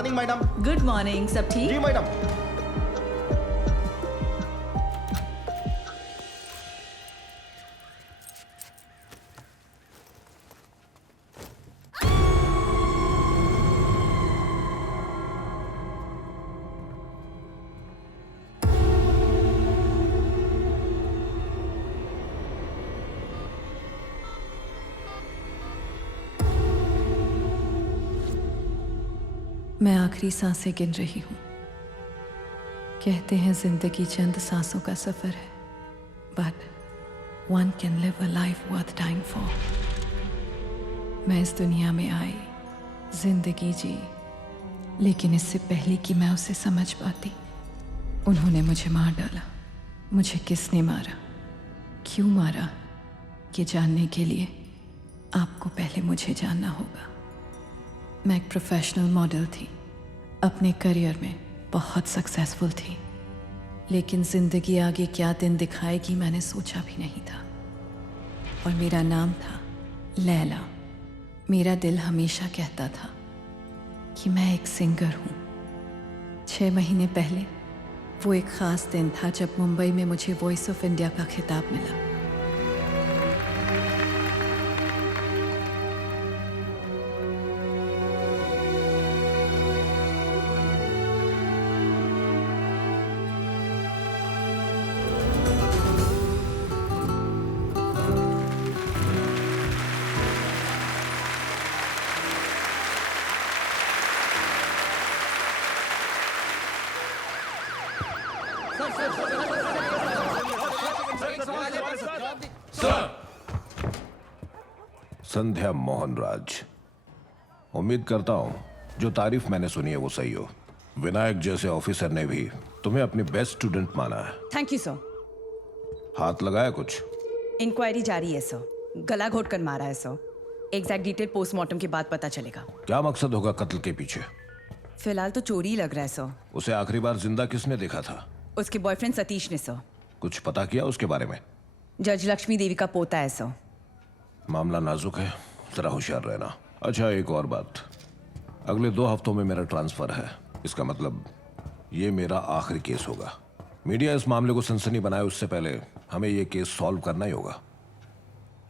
Morning madam. Good morning, सब ठीक? जी madam. मैं आखिरी सांसें गिन रही हूँ। कहते हैं जिंदगी चंद सांसों का सफर है, but one can live a life worth dying for. मैं इस दुनिया में आई, जिंदगी जी, लेकिन इससे पहले कि मैं उसे समझ पाती, उन्होंने मुझे मार डाला। मुझे किसने मारा, क्यों मारा, ये जानने के लिए आपको पहले मुझे जानना होगा। मैं एक प्रोफेशनल मॉडल थी, अपने करियर में बहुत सक्सेसफुल थी, लेकिन ज़िंदगी आगे क्या दिन दिखाएगी मैंने सोचा भी नहीं था। और मेरा नाम था लैला। मेरा दिल हमेशा कहता था कि मैं एक सिंगर हूँ। 6 महीने पहले वो एक ख़ास दिन था जब मुंबई में मुझे वॉइस ऑफ इंडिया का खिताब मिला। संध्या मोहनराज, उम्मीद करता हूं जो तारीफ मैंने सुनी है वो सही हो। विनायक जैसे ऑफिसर ने भी तुम्हें अपनी बेस्ट स्टूडेंट माना है। Thank you sir. हाथ लगाया कुछ? इंक्वायरी जारी है सर। गला घोट कर मारा है सर। एग्जैक्ट डिटेल पोस्टमार्टम के बाद पता चलेगा। क्या मकसद होगा कत्ल के पीछे? फिलहाल तो चोरी ही लग रहा है सर। उसे आखिरी बार जिंदा किसने देखा था? उसके बॉयफ्रेंड सतीश ने सर। कुछ पता किया उसके बारे में? जज लक्ष्मी देवी का पोता है सर। मामला नाजुक है, जरा होशियार रहना। अच्छा, एक और बात, अगले 2 हफ्तों में मेरा ट्रांसफर है। इसका मतलब ये मेरा आखिरी केस होगा। मीडिया इस मामले को सनसनी बनाए उससे पहले हमें ये केस सॉल्व करना ही होगा।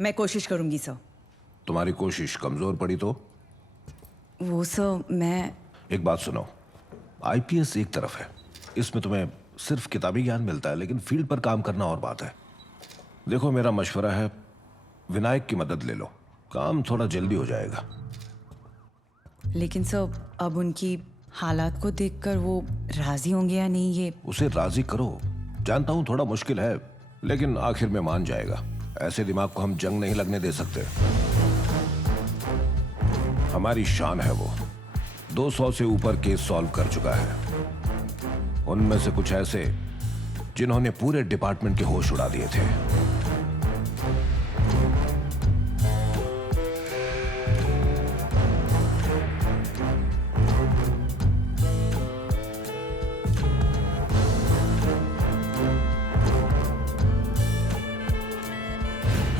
मैं कोशिश करूंगी सर। तुम्हारी कोशिश कमजोर पड़ी तो? वो सर, मैं एक बात सुनो, आईपीएस एक तरफ है, इसमें तुम्हें सिर्फ किताबी ज्ञान मिलता है, लेकिन फील्ड पर काम करना और बात है। देखो, मेरा मशवरा है विनायक की मदद ले लो, काम थोड़ा जल्दी हो जाएगा। लेकिन सर, अब उनकी हालात को देखकर वो राजी होंगे या नहीं, ये उसे राजी करो। जानता हूं थोड़ा मुश्किल है, लेकिन आखिर में मान जाएगा। ऐसे दिमाग को हम जंग नहीं लगने दे सकते। हमारी शान है वो। 200 से ऊपर केस सॉल्व कर चुका है, उनमें से कुछ ऐसे जिन्होंने पूरे डिपार्टमेंट के होश उड़ा दिए थे।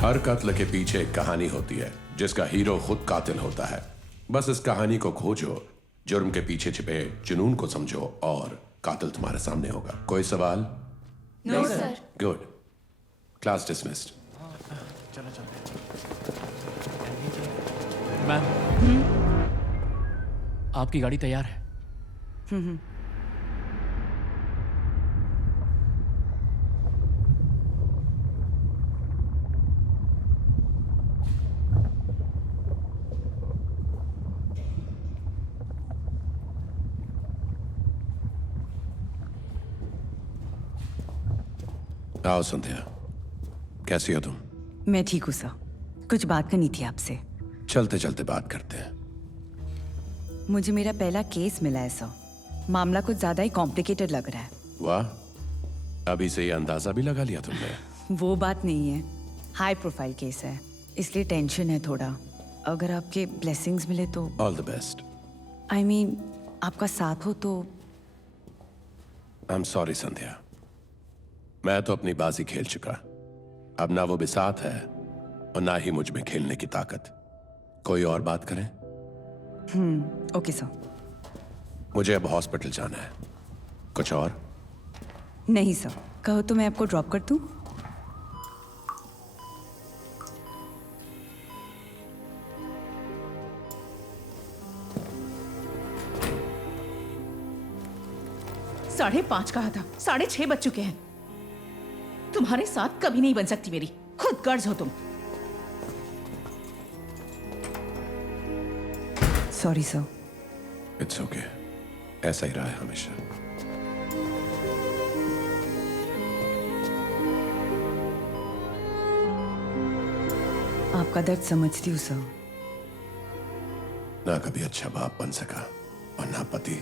हर कत्ल के पीछे एक कहानी होती है जिसका हीरो खुद कातिल होता है। बस इस कहानी को खोजो, जुर्म के पीछे छिपे जुनून को समझो और कातिल तुम्हारे सामने होगा। कोई सवाल? No sir. Good. Class dismissed. Ma'am, आपकी गाड़ी तैयार है। आओ संध्या, कैसी हो तुम? मैं ठीक हूँ सर। कुछ बात करनी थी आपसे। चलते चलते बात करते हैं। मुझे मेरा पहला केस मिला है सर। मामला कुछ ज्यादा ही कॉम्प्लिकेटेड लग रहा है। वाह, अभी से ये अंदाजा भी लगा लिया तुमने। वो बात नहीं है, हाई प्रोफाइल केस है, इसलिए टेंशन है थोड़ा। अगर आपके ब्लेसिंग्स मिले तो। All the best. I mean, आपका साथ हो तो। आई एम सॉरी संध्या, मैं तो अपनी बाजी खेल चुका। अब ना वो बिसात है और ना ही मुझ में खेलने की ताकत। कोई और बात करें? Okay sir. मुझे अब हॉस्पिटल जाना है। कुछ और? नहीं सर, कहो तो मैं आपको ड्रॉप कर दूं? साढ़े 5 कहा था, 6:30 बज चुके हैं। तुम्हारे साथ कभी नहीं बन सकती मेरी, खुद गर्ज हो तुम। Sorry sir. इट्स ओके, ऐसा ही रहा है हमेशा। आपका दर्द समझती हूँ सर। ना कभी अच्छा बाप बन सका और ना पति।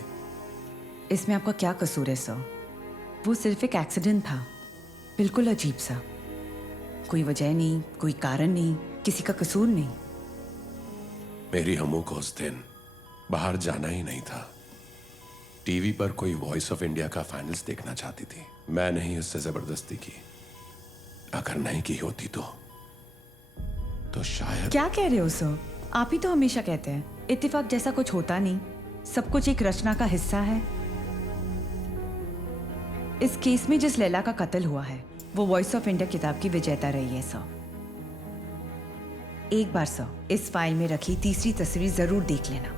इसमें आपका क्या कसूर है सर? वो सिर्फ एक एक्सीडेंट था, बिल्कुल अजीब सा। कोई वजह नहीं, कोई कारण नहीं, किसी का कसूर नहीं। मेरी हमू को उस दिन बाहर जाना ही नहीं था। टीवी पर कोई वॉइस ऑफ इंडिया का फाइनल्स देखना चाहती थी। मैं नहीं उससे जबरदस्ती की। अगर नहीं की होती तो शायद। क्या कह रहे हो सर? आप ही तो हमेशा कहते हैं इत्तेफाक जैसा कुछ होता नहीं, सब कुछ एक रचना का हिस्सा है। इस केस में जिस लैला का कत्ल हुआ है वो वॉइस ऑफ इंडिया किताब की विजेता रही है सर। एक बार सर इस फाइल में रखी तीसरी तस्वीर जरूर देख लेना।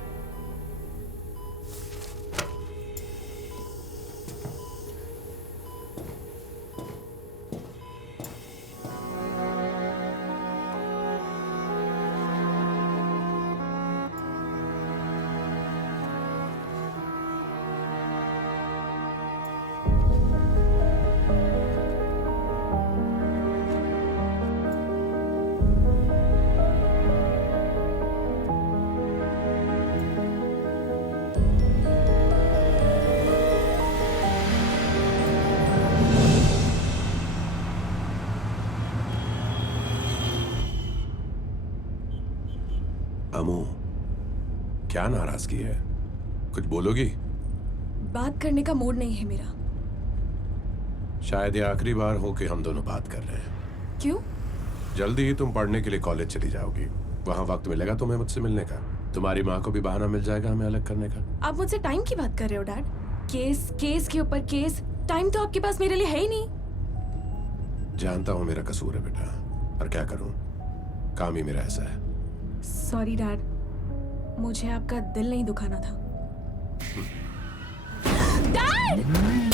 अमू, क्या नाराजगी है? कुछ बोलोगी? बात करने का मूड नहीं है मेरा। शायद ये आखिरी बार हो कि हम दोनों बात कर रहे हैं। क्यों? जल्दी ही तुम पढ़ने के लिए कॉलेज चली जाओगी। वहां वक्त मिलेगा तुम्हें मुझसे मिलने का। तुम्हारी माँ को भी बहाना मिल जाएगा हमें अलग करने का। आप मुझसे टाइम की बात कर रहे हो डैड? केस केस के ऊपर केस, टाइम तो आपके पास मेरे लिए है ही नहीं। जानता हूँ मेरा कसूर है बेटा, पर क्या करूँ, काम ही मेरा ऐसा है। सॉरी डैड, मुझे आपका दिल नहीं दुखाना था। डैड!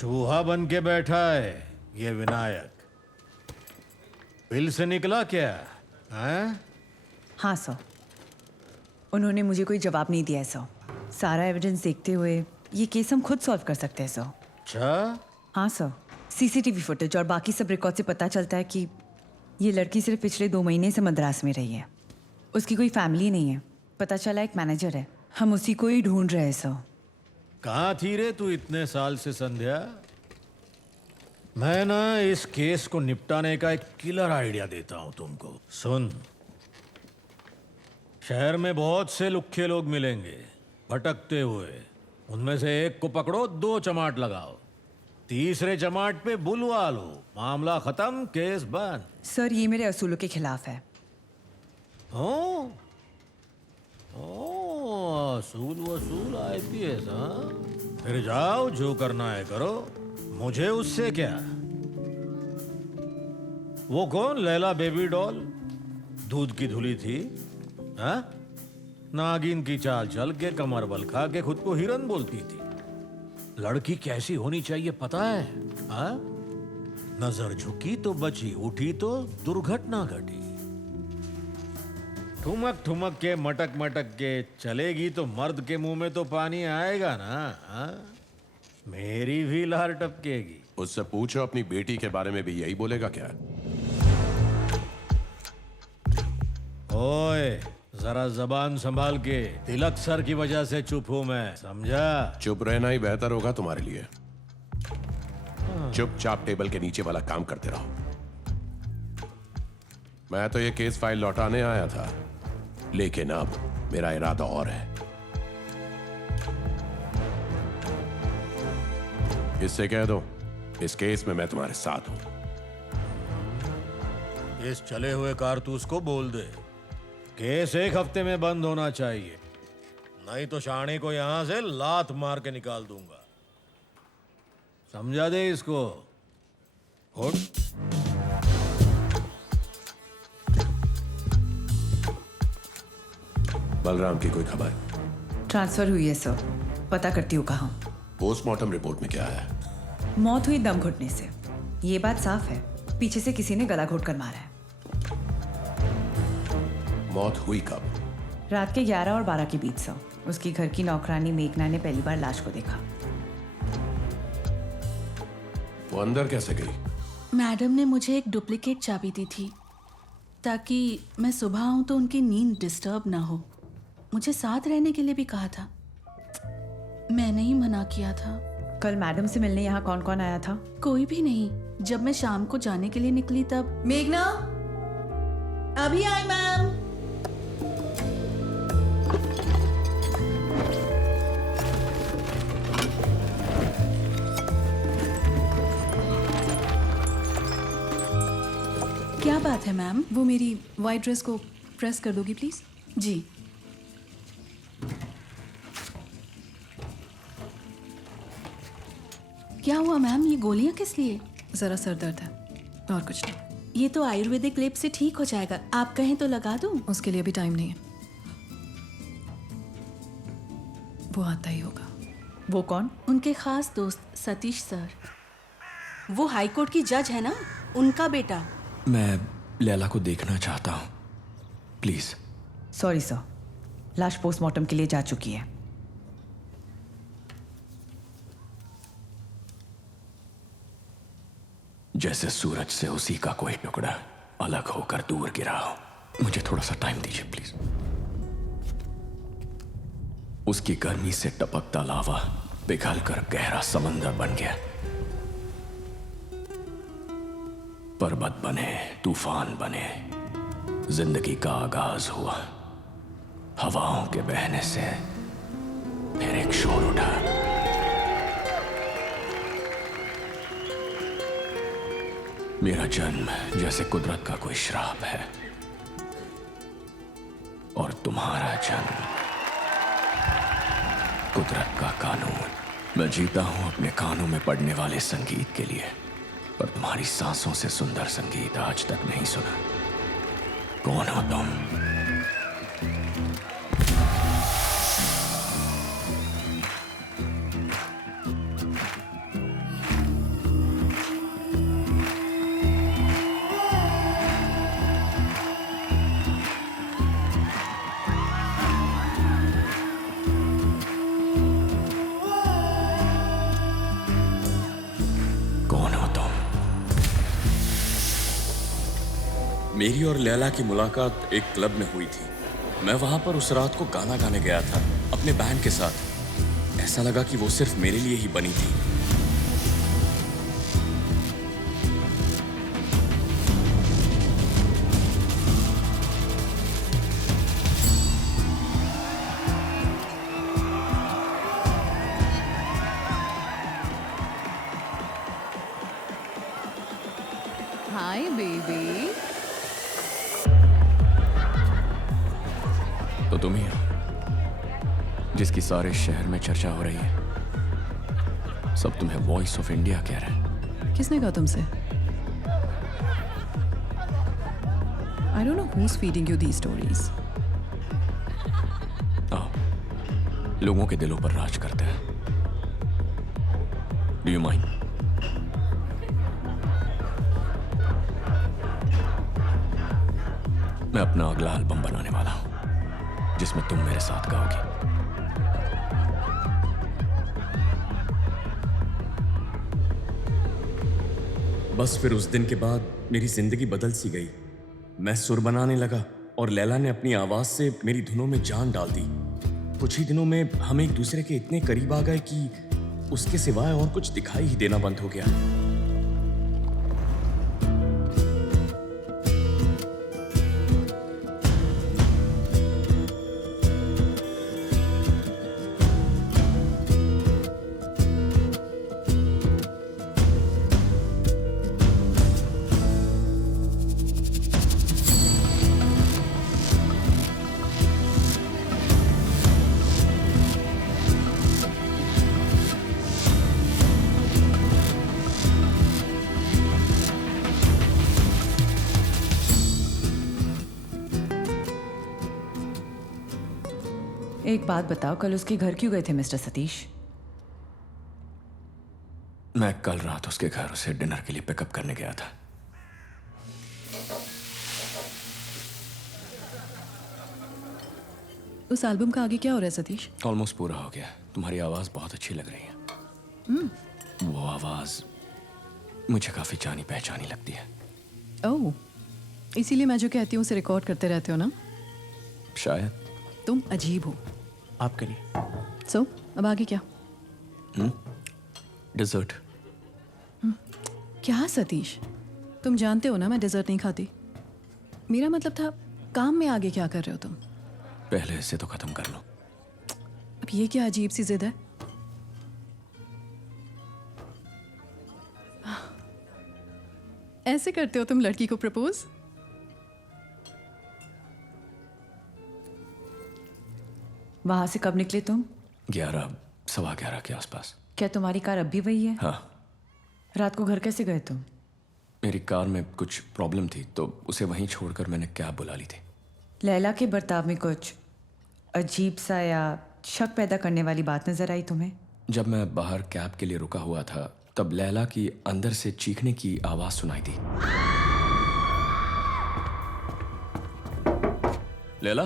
चूहा बन के बैठा है ये विनायक। बिल से निकला क्या हैं? हाँ सर, उन्होंने मुझे कोई जवाब नहीं दिया है सर। सारा एविडेंस देखते हुए ये केस हम खुद सॉल्व कर सकते हैं सर। अच्छा, हाँ सर, सीसीटीवी फुटेज और बाकी सब रिकॉर्ड से पता चलता है कि ये लड़की सिर्फ पिछले 2 महीने से मद्रास में रही है। उसकी कोई फैमिली नहीं है। पता चला एक मैनेजर है, हम उसी को ही ढूंढ रहे हैं सर। कहाँ थी रे तू इतने साल से संध्या? मैं ना इस केस को निपटाने का एक किलर आइडिया देता हूं तुमको। सुन, शहर में बहुत से लुक्खे लोग मिलेंगे भटकते हुए। उनमें से एक को पकड़ो, 2 चमाट लगाओ, तीसरे चमाट पे बुलवा लो, मामला खत्म, केस बंद। सर ये मेरे असूलों के खिलाफ है। ओ, असूल वसूल आईपीएस, हाँ? फिर जाओ, जो करना है करो, मुझे उससे क्या। वो कौन लैला बेबी डॉल? दूध की धुली थी? हाँ? नागिन की चाल चल के कमर बल खा के खुद को हिरन बोलती थी। लड़की कैसी होनी चाहिए पता है? हाँ? नजर झुकी तो बची, उठी तो दुर्घटना घटी। ठुमक ठुमक के मटक मटक के चलेगी तो मर्द के मुंह में तो पानी आएगा ना। हाँ? मेरी भी लार टपकेगी। उससे पूछो अपनी बेटी के बारे में भी यही बोलेगा क्या? ओए, जरा जबान संभाल के। तिलक सर की वजह से चुप हूं मैं, समझा? चुप रहना ही बेहतर होगा तुम्हारे लिए। चुपचाप टेबल के नीचे वाला काम करते रहो। मैं तो ये केस फाइल लौटाने आया था, लेकिन अब मेरा इरादा और है। इससे कह दो इस केस में मैं तुम्हारे साथ हूं। इस चले हुए कारतूस को बोल दे केस 1 हफ्ते में बंद होना चाहिए, नहीं तो शाणे को यहां से लात मार के निकाल दूंगा। समझा दे इसको। उठ। बलराम की कोई खबर? ट्रांसफर हुई है सर, पता करती हूँ कहाँ। पोस्टमार्टम रिपोर्ट में क्या है? मौत हुई दम घुटने से, ये बात साफ है। पीछे से किसी ने गला घोट कर मारा है। मौत हुई कब? रात के 11 और 12 के बीच सर। उसकी घर की नौकरानी मेघना ने पहली बार लाश को देखा। वो अंदर कैसे गई? मैडम ने मुझे एक डुप्लीकेट चाबी दी थी ताकि मैं सुबह आऊं तो उनकी नींद डिस्टर्ब ना हो। मुझे साथ रहने के लिए भी कहा था, मैंने ही मना किया था। कल मैडम से मिलने यहाँ कौन कौन आया था? कोई भी नहीं। जब मैं शाम को जाने के लिए निकली तब मेघना, अभी आई मैम। क्या बात है मैम? वो मेरी वाइट ड्रेस को प्रेस कर दोगी प्लीज? जी। क्या हुआ मैम, ये गोलियां किस लिए? जरा सर दर्द है और कुछ नहीं। ये तो आयुर्वेदिक लेप से ठीक हो जाएगा, आप कहें तो लगा दूं? उसके लिए भी टाइम नहीं है, वो आता ही होगा। वो कौन? उनके खास दोस्त सतीश सर। वो हाई कोर्ट की जज है ना, उनका बेटा। मैं लैला को देखना चाहता हूँ, प्लीज। सॉरी सर, लाश पोस्टमार्टम के लिए जा चुकी है। जैसे सूरज से उसी का कोई टुकड़ा अलग होकर दूर गिरा हो। मुझे थोड़ा सा टाइम दीजिए प्लीज। उसकी गर्मी से टपकता लावा पिघलकर गहरा समंदर बन गया। पर्वत बने, तूफान बने, जिंदगी का आगाज हुआ। हवाओं के बहने से फिर एक शोर उठा। मेरा जन्म जैसे कुदरत का कोई श्राप है, और तुम्हारा जन्म कुदरत का कानून। मैं जीता हूं अपने कानों में पड़ने वाले संगीत के लिए, पर तुम्हारी सांसों से सुंदर संगीत आज तक नहीं सुना। कौन हो तुम? मेरी और लैला की मुलाकात एक क्लब में हुई थी। मैं वहां पर उस रात को गाना गाने गया था अपने बैंड के साथ। ऐसा लगा कि वो सिर्फ मेरे लिए ही बनी थी। Hi baby. तो तुम ही हो जिसकी सारे शहर में चर्चा हो रही है। सब तुम्हें वॉइस ऑफ इंडिया कह रहे हैं। किसने कहा तुमसे? I don't know who's feeding you these stories. आओ, लोगों के दिलों पर राज करते हैं. Do you mind? मैं अपना अगला एल्बम बनाने वाला हूं, जिसमें तुम मेरे साथ गाओगी. बस फिर उस दिन के बाद मेरी जिंदगी बदल सी गई. मैं सुर बनाने लगा और लैला ने अपनी आवाज से मेरी धुनों में जान डाल दी. कुछ ही दिनों में हम एक दूसरे के इतने करीब आ गए कि उसके सिवाय और कुछ दिखाई ही देना बंद हो गया. एक बात बताओ, कल उसके घर क्यों गए थे मिस्टर सतीश? मैं कल रात उसके घर उसे डिनर के लिए पिकअप करने गया था. उस एल्बम का आगे क्या हो रहा है सतीश? ऑलमोस्ट पूरा हो गया. तुम्हारी आवाज बहुत अच्छी लग रही है. वो आवाज मुझे काफी जानी पहचानी लगती है. ओह, इसीलिए मैं जो कहती हूँ उसे रिकॉर्ड करते रहते हो ना? शायद. तुम अजीब हो. आप करिए. सो अब आगे क्या? डिजर्ट. क्या सतीश, तुम जानते हो ना मैं डिजर्ट नहीं खाती. मेरा मतलब था काम में आगे क्या कर रहे हो तुम? पहले इसे तो खत्म कर लो. अब ये क्या अजीब सी जिद है? ऐसे करते हो तुम लड़की को प्रपोज? वहां से कब निकले तुम? 11, 11:15 के आसपास. क्या तुम्हारी कार अब भी वही है? हाँ. रात को घर कैसे गए तुम? मेरी कार में कुछ प्रॉब्लम थी तो उसे वहीं छोड़कर मैंने कैब बुला ली थी. लैला के बर्ताव में कुछ अजीब सा या शक पैदा करने वाली बात नजर आई तुम्हें? जब मैं बाहर कैब के लिए रुका हुआ था तब लैला की अंदर से चीखने की आवाज सुनाई दी. लैला,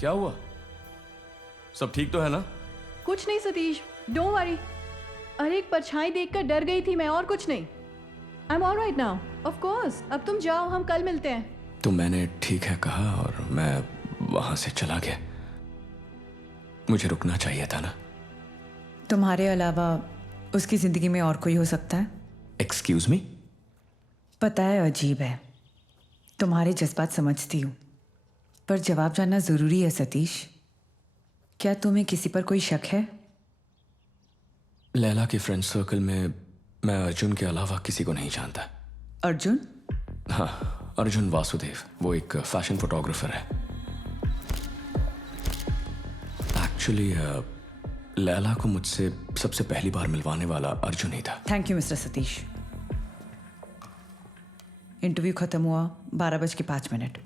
क्या हुआ? सब ठीक तो है ना? कुछ नहीं सतीश, डोंट वरी. अरे एक परछाई देखकर डर गई थी मैं, और कुछ नहीं. I am alright now. Of course. अब तुम जाओ, हम कल मिलते हैं. तो मैंने ठीक है कहा और मैं वहां से चला गया. मुझे रुकना चाहिए था ना. तुम्हारे अलावा उसकी जिंदगी में और कोई हो सकता है? Excuse me? पता है अजीब है, तुम्हारे जज्बात समझती हूँ, पर जवाब जानना जरूरी है सतीश. क्या तुम्हें किसी पर कोई शक है? लैला के फ्रेंड सर्कल में मैं अर्जुन के अलावा किसी को नहीं जानता. अर्जुन? हाँ, अर्जुन वासुदेव. वो एक फैशन फोटोग्राफर है. एक्चुअली लैला को मुझसे सबसे पहली बार मिलवाने वाला अर्जुन ही था. Thank you mister Satish. Interview खत्म हुआ 12:05.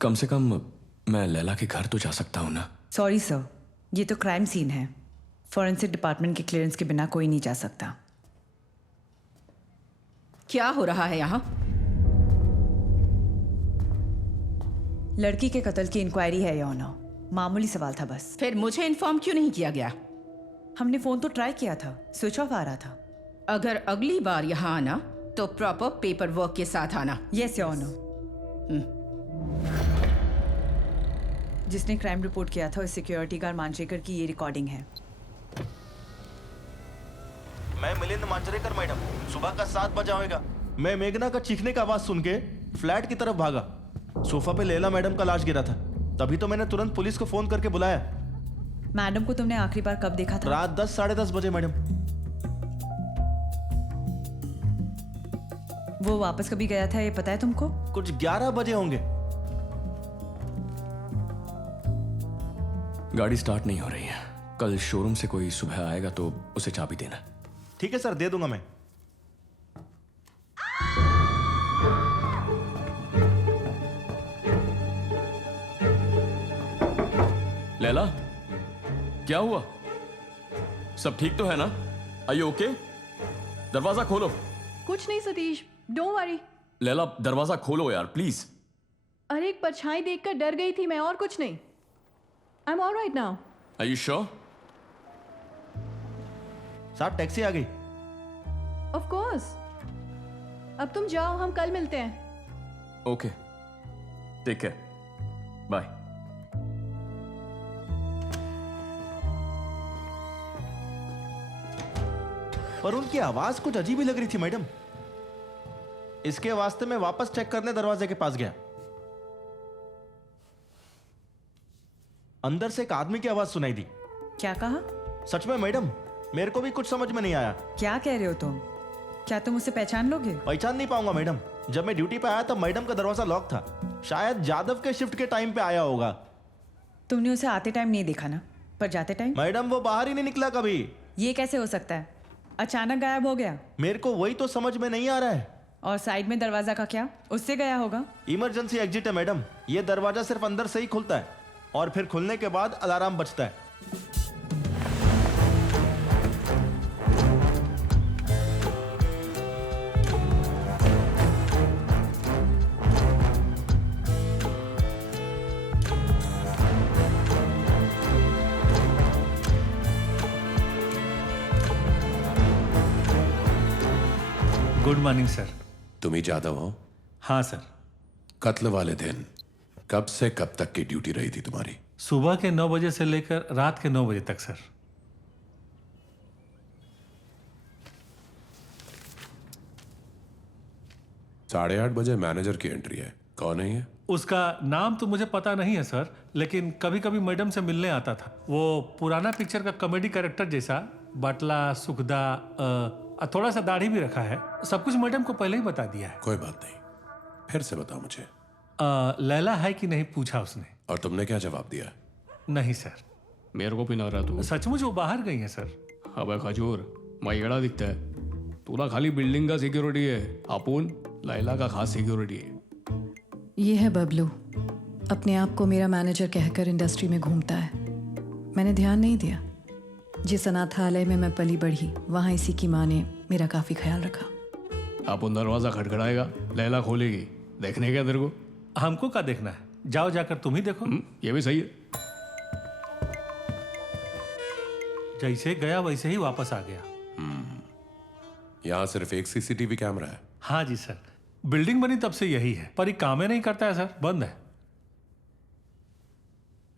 कम से कम मैं लैला के घर तो जा सकता हूँ ना? सॉरी सर, ये तो क्राइम सीन है. फॉरेंसिक डिपार्टमेंट के क्लियरेंस के बिना कोई नहीं जा सकता. क्या हो रहा है यहाँ? लड़की के कत्ल की इंक्वायरी है योर ऑनर. मामूली सवाल था बस. फिर मुझे इन्फॉर्म क्यों नहीं किया गया? हमने फोन तो ट्राई किया था, स्विच ऑफ आ रहा था. अगर अगली बार यहाँ आना तो प्रॉपर पेपर वर्क के साथ आना. Yes your honour. जिसने क्राइम रिपोर्ट किया था उस सिक्योरिटी गार्ड मांजरेकर की ये रिकॉर्डिंग है. मैं मिलिंद मांजरेकर मैडम. सुबह का 7 बजा होगा. मैं मेघना का चीखने का आवाज सुन के फ्लैट की तरफ भागा. सोफा पे लैला मैडम का लाश गिरा था. तभी तो मैंने तुरंत पुलिस को फोन करके बुलाया. मैडम को तुमने आखिरी बार कब देखा था? रात 10, साढ़े 10 बजे मैडम. वो वापस कभी गया था ये पता है तुमको? कुछ 11 बजे होंगे. गाड़ी स्टार्ट नहीं हो रही है. कल शोरूम से कोई सुबह आएगा तो उसे चाबी देना. ठीक है सर, दे दूंगा मैं. लैला, क्या हुआ? सब ठीक तो है ना? Are you okay? दरवाजा खोलो। कुछ नहीं सतीश, डोंट वरी। लैला, दरवाजा खोलो यार प्लीज। अरे एक परछाई देखकर डर गई थी मैं, और कुछ नहीं। I am alright now. Are you sure? साहब टैक्सी आ गई। Of course. अब तुम जाओ, हम कल मिलते हैं। Okay, take care, bye. पर उनकी आवाज कुछ अजीब ही लग रही थी मैडम। इसके वास्ते मैं वापस चेक करने दरवाजे के पास गया। अंदर से एक आदमी की आवाज सुनाई दी। क्या कहा? सच में मैडम, मेरे को भी कुछ समझ में नहीं आया। क्या कह रहे हो तुम? क्या तुम उसे पहचान लोगे? पहचान नहीं पाऊंगा मैडम। जब मैं ड्यूटी पे आया तब मैडम का दरवाजा लॉक था। शायद जादव के शिफ्ट के टाइम पे आया होगा। तुमने उसे आते टाइम नहीं देखा ना, पर जाते टाइम? मैडम वो बाहर ही नहीं निकला कभी। ये कैसे हो सकता है? अचानक गायब हो गया। मेरे को वही तो समझ में नहीं आ रहा है। और साइड में दरवाजा का क्या? उससे गया होगा। इमरजेंसी एग्जिट है मैडम। ये दरवाजा सिर्फ अंदर से ही खुलता है और फिर खुलने के बाद अलार्म बजता है। Good morning sir. तुम ही जादव हो? हाँ सर। कत्ल वाले दिन कब से कब तक की ड्यूटी रही थी तुम्हारी? सुबह के 9 बजे से लेकर रात के 9 बजे तक सर। साढ़े 8 बजे मैनेजर की एंट्री है। कौन है ये? उसका नाम तो मुझे पता नहीं है सर, लेकिन कभी कभी मैडम से मिलने आता था। वो पुराना पिक्चर का कॉमेडी कैरेक्टर जैसा, बाटला, सुखदा, थोड़ा सा दाढ़ी भी रखा है। सब कुछ मैडम को पहले ही बता दिया है। कोई बात नहीं, फिर से बताओ मुझे। लैला है कि नहीं पूछा उसने। और तुमने क्या जवाब दिया? नहीं सर। मेरे को भी ना रहा तू। सचमुच वो बाहर गई है सर। अबे खजूर, माइगड़ा दिखता है। तूला खाली बिल्डिंग का सिक्योरिटी है, अपुन लैला का खास सिक्योरिटी है। ये है बबलू, अपने आप को मेरा मैनेजर कहकर इंडस्ट्री में घूमता है। मैंने ध्यान नहीं दिया। जिस अनाथालय में मैं पली बढ़ी, वहाँ इसी की माँ ने मेरा काफ़ी ख्याल रखा। अपुन दरवाजा खटखटाएगा, लैला खोलेगी। देखने क्या तेरे को? हमको क्या देखना है? जाओ जाकर तुम ही देखो। ये भी सही है। जैसे गया वैसे ही वापस आ गया। यहाँ सिर्फ एक सीसीटीवी कैमरा है? हाँ जी सर। बिल्डिंग बनी तब से यही है, पर ये काम ही नहीं करता है सर, बंद है।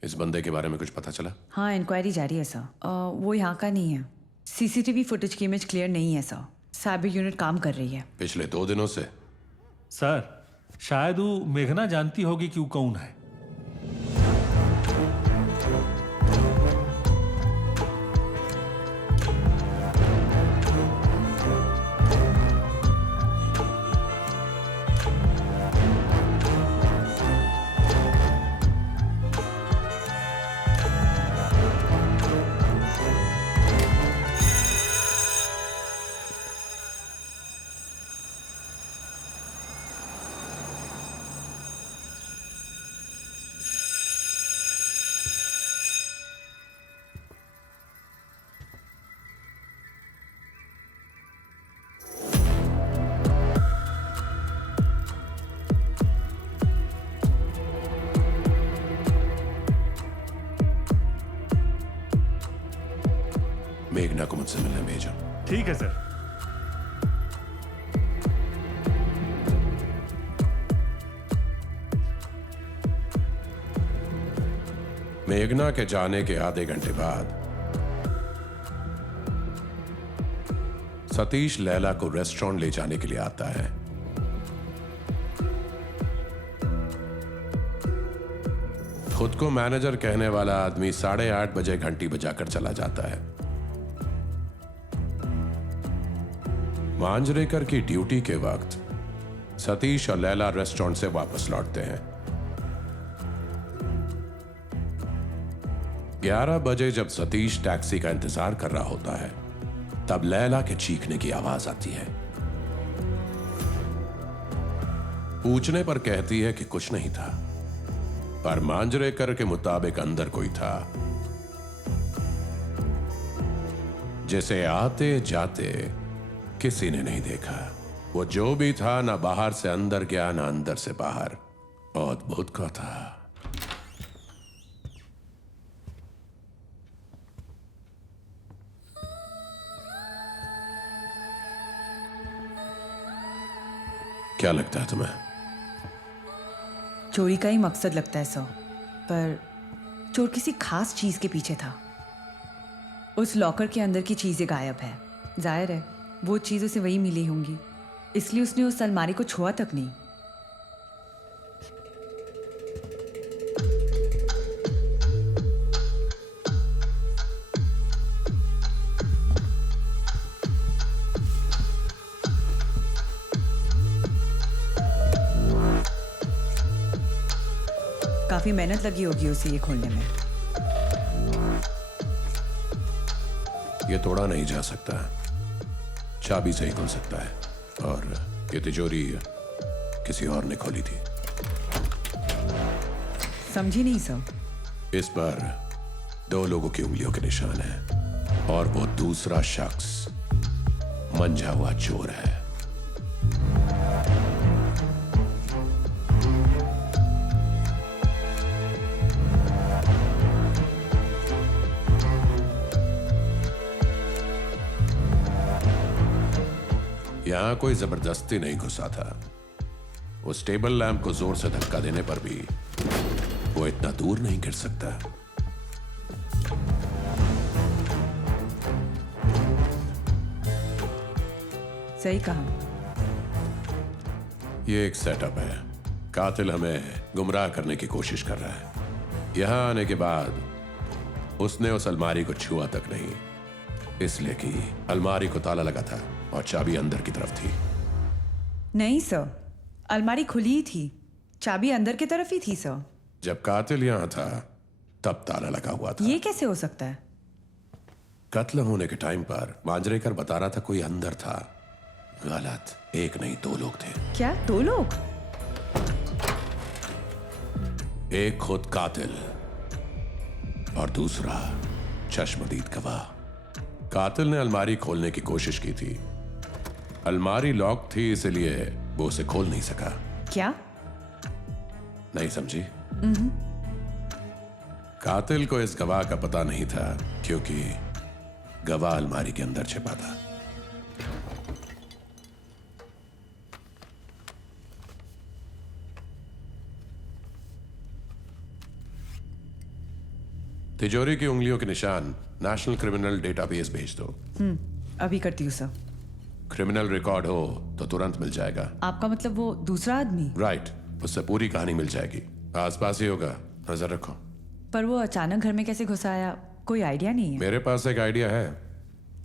इस बंदे के बारे में कुछ पता चला? हाँ, इंक्वायरी जारी है सर। वो यहाँ का नहीं है। सीसीटीवी फुटेज की इमेज क्लियर नहीं है सर। साइबर यूनिट काम कर रही है। पिछले 2 दिनों से? सर शायद वो मेघना जानती होगी कि वो कौन है। मेघना को मुझसे मिलने भेजो। ठीक है सर। मेघना के जाने के आधे घंटे बाद सतीश लैला को रेस्टोरेंट ले जाने के लिए आता है। खुद को मैनेजर कहने वाला आदमी 8:30 बजे घंटी बजाकर चला जाता है। मांजरेकर की ड्यूटी के वक्त सतीश और लैला रेस्टोरेंट से वापस लौटते हैं। 11 बजे जब सतीश टैक्सी का इंतजार कर रहा होता है, तब लैला के चीखने की आवाज आती है। पूछने पर कहती है कि कुछ नहीं था, पर मांजरेकर के मुताबिक अंदर कोई था जिसे आते जाते किसी ने नहीं देखा। वो जो भी था ना बाहर से अंदर गया ना अंदर से बाहर, अद्भुत का था। क्या लगता है तुम्हें? चोरी का ही मकसद लगता है सो, पर चोर किसी खास चीज के पीछे था। उस लॉकर के अंदर की चीजें गायब है। जाहिर है वो चीज उसे वही मिली होंगी, इसलिए उसने उस अलमारी को छुआ तक नहीं। काफी मेहनत लगी होगी उसे ये खोलने में। ये तोड़ा नहीं जा सकता, चाबी से ही खुल सकता है, और ये तिजोरी किसी और ने खोली थी। समझी नहीं सर। इस पर 2 लोगों की उंगलियों के निशान हैं, और वो दूसरा शख्स मंझा हुआ चोर है। यहां कोई जबरदस्ती नहीं घुसा था। उस टेबल लैंप को जोर से धक्का देने पर भी वो इतना दूर नहीं गिर सकता। सही कहा। ये एक सेटअप है। कातिल हमें गुमराह करने की कोशिश कर रहा है। यहां आने के बाद उसने उस अलमारी को छुआ तक नहीं, इसलिए कि अलमारी को ताला लगा था और चाबी अंदर की तरफ थी। नहीं सर, अलमारी खुली ही थी, चाबी अंदर की तरफ ही थी सर। जब कातिल यहां था तब ताला लगा हुआ था। ये कैसे हो सकता है? कत्ल होने के टाइम पर मांजरेकर बता रहा था कोई अंदर था। गलत, एक नहीं 2 लोग थे। क्या 2 लोग? एक खुद कातिल और दूसरा चश्मदीद गवाह। कातिल ने अलमारी खोलने की कोशिश की थी। अलमारी लॉक थी, इसलिए वो उसे खोल नहीं सका। क्या? नहीं समझी? कातिल को इस गवाह का पता नहीं था, क्योंकि गवाह अलमारी के अंदर छिपा था। तिजोरी की उंगलियों के निशान नेशनल क्रिमिनल डेटाबेस भेज दो। अभी करती हूँ सर। क्रिमिनल रिकॉर्ड हो तो तुरंत मिल जाएगा। आपका मतलब वो दूसरा आदमी? राइट, उससे पूरी कहानी मिल जाएगी। आसपास ही होगा, नजर रखो। पर वो अचानक घर में कैसे घुस आया, कोई आइडिया नहीं है। मेरे पास एक आइडिया है,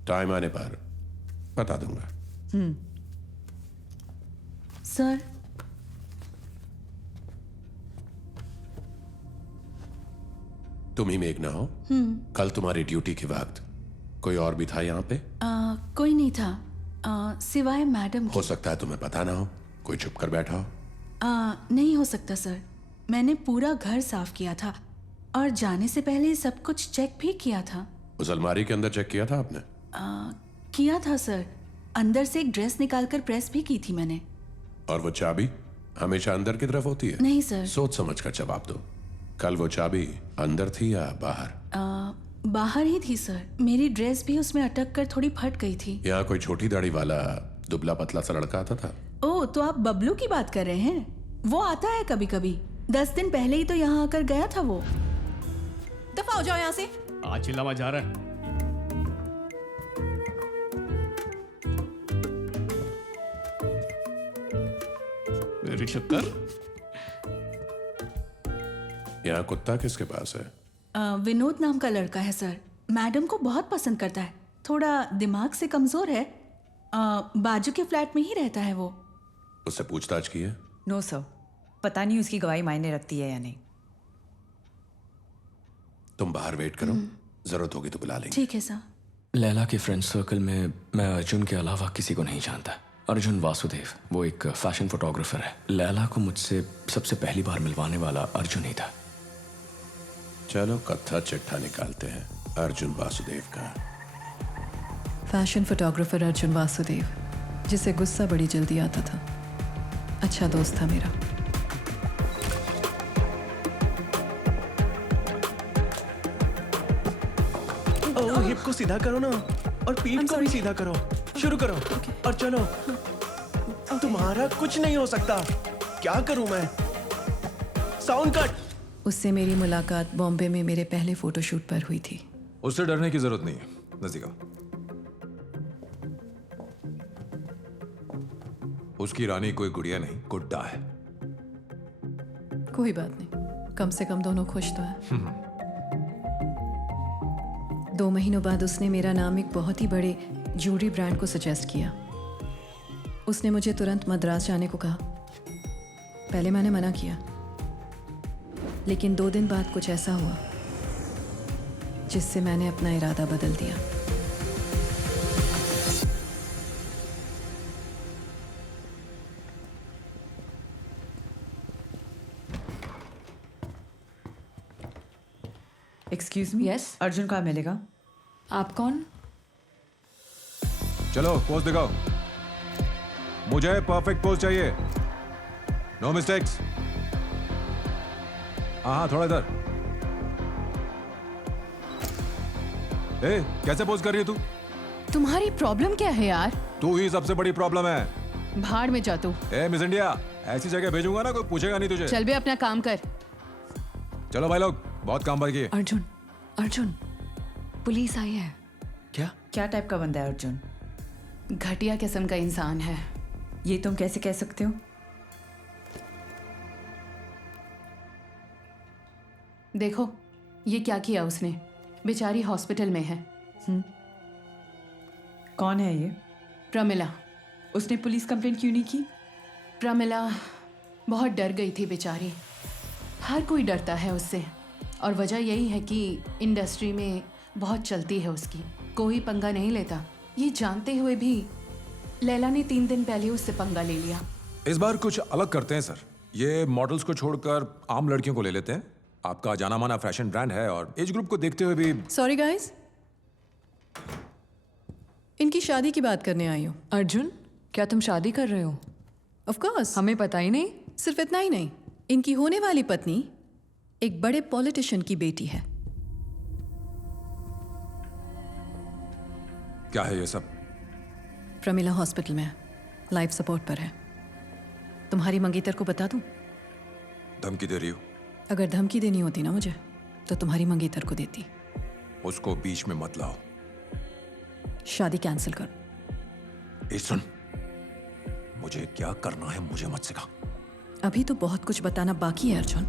टाइम आने पर बता दूंगा। सर, तुम ही मेघना हो? कल तुम्हारी ड्यूटी के वक्त कोई और भी था यहाँ पे? कोई नहीं था, सिवाय मैडम हो सकता है तुम्हें पता ना हो, कोई छुप कर बैठा हो। नहीं हो सकता सर, मैंने पूरा घर साफ किया था और जाने से पहले सब कुछ चेक भी किया था। उस अलमारी के अंदर चेक किया था आपने? किया था सर, अंदर से एक ड्रेस निकालकर प्रेस भी की थी मैंने। और वो चाबी हमेशा अंदर की तरफ होती है? नहीं सर। सोच समझ कर जवाब दो। कल वो चाबी अंदर थी या बाहर? बाहर ही थी सर, मेरी ड्रेस भी उसमें अटक कर थोड़ी फट गई थी। यहाँ कोई छोटी दाढ़ी वाला दुबला पतला सा लड़का आता था? ओह, तो आप बबलू की बात कर रहे हैं? वो आता है कभी कभी, 10 दिन पहले ही तो यहाँ आकर गया था वो। दफा हो जाओ यहाँ से। आज चिल्लावा जा रहा है। मेरी शक्कर। यहाँ कुत्ता किसके पास है? विनोद नाम का लड़का है सर, मैडम को बहुत पसंद करता है, थोड़ा दिमाग से कमजोर है। बाजू के फ्लैट में ही रहता है वो। उससे पूछताछ की है? नो सर, पता नहीं उसकी गवाही मायने रखती है या नहीं। तुम बाहर वेट करो, जरूरत होगी तो बुला लेंगे। ठीक है सर। लैला के फ्रेंड सर्कल में मैं अर्जुन के अलावा किसी को नहीं जानता। अर्जुन वासुदेव, वो एक फैशन फोटोग्राफर है। लैला को मुझसे सबसे पहली बार मिलवाने वाला अर्जुन ही था। चलो कत्था चिट्ठा निकालते हैं अर्जुन वासुदेव का। फैशन फोटोग्राफर अर्जुन वासुदेव, जिसे गुस्सा बड़ी जल्दी आता था। अच्छा दोस्त था मेरा। ओह, हिप को सीधा करो ना, और पीठ को भी सीधा करो। शुरू करो और चलो। तुम्हारा कुछ नहीं हो सकता। क्या करूं मैं? Sound cut. उससे मेरी मुलाकात बॉम्बे में मेरे पहले फोटोशूट पर हुई थी। उससे डरने की जरूरत नहीं है नजीका। उसकी रानी कोई गुड़िया नहीं, गुड्डा है। कोई बात नहीं, कम से कम दोनों खुश तो है। 2 महीनों बाद उसने मेरा नाम एक बहुत ही बड़े ज्वेलरी ब्रांड को सजेस्ट किया। उसने मुझे तुरंत मद्रास जाने को कहा। पहले मैंने मना किया, लेकिन 2 दिन बाद कुछ ऐसा हुआ जिससे मैंने अपना इरादा बदल दिया। Excuse me. Yes? अर्जुन कहाँ मिलेगा? आप कौन? चलो पोज दिखाओ। मुझे परफेक्ट पोज चाहिए, नो मिस्टेक्स। हाँ, थोड़ा इधर। कैसे पोज कर रही है तू? तुम्हारी प्रॉब्लम क्या है यार? तू ही सबसे बड़ी प्रॉब्लम है। भाड़ में जा तू। मिस इंडिया, ऐसी जगह भेजूंगा ना कोई पूछेगा नहीं तुझे। चल बे, अपना काम कर। चलो भाई लोग, बहुत काम बाकी है। अर्जुन, अर्जुन, पुलिस आई है। क्या टाइप का बंदा है अर्जुन? घटिया किस्म का इंसान है। ये तुम कैसे कह सकते हो? देखो ये क्या किया उसने। बेचारी हॉस्पिटल में है। कौन है ये? प्रमिला। उसने पुलिस कंप्लेंट क्यों नहीं की? प्रमिला बहुत डर गई थी बेचारी। हर कोई डरता है उससे, और वजह यही है कि इंडस्ट्री में बहुत चलती है उसकी। कोई पंगा नहीं लेता। ये जानते हुए भी लैला ने 3 दिन पहले उससे पंगा ले लिया। इस बार कुछ अलग करते हैं सर। ये मॉडल्स को छोड़कर आम लड़कियों को ले लेते हैं। आपका जाना माना फैशन ब्रांड है और एज ग्रुप को देखते हुए भी। सॉरी गाइस, इनकी शादी की बात करने आई हूँ। अर्जुन, क्या तुम शादी कर रहे हो? Of course. हमें पता ही नहीं। सिर्फ इतना ही नहीं, इनकी होने वाली पत्नी एक बड़े पॉलिटिशियन की बेटी है। क्या है ये सब? प्रमिला हॉस्पिटल में है, लाइफ सपोर्ट पर है। तुम्हारी मंगेतर को बता दूं? धमकी दे रही हो? अगर धमकी देनी होती ना मुझे, तो तुम्हारी मंगेतर को देती। उसको बीच में मत लाओ। शादी कैंसिल कर। सुन, मुझे क्या करना है मुझे मत सिखा। अभी तो बहुत कुछ बताना बाकी है Arjun.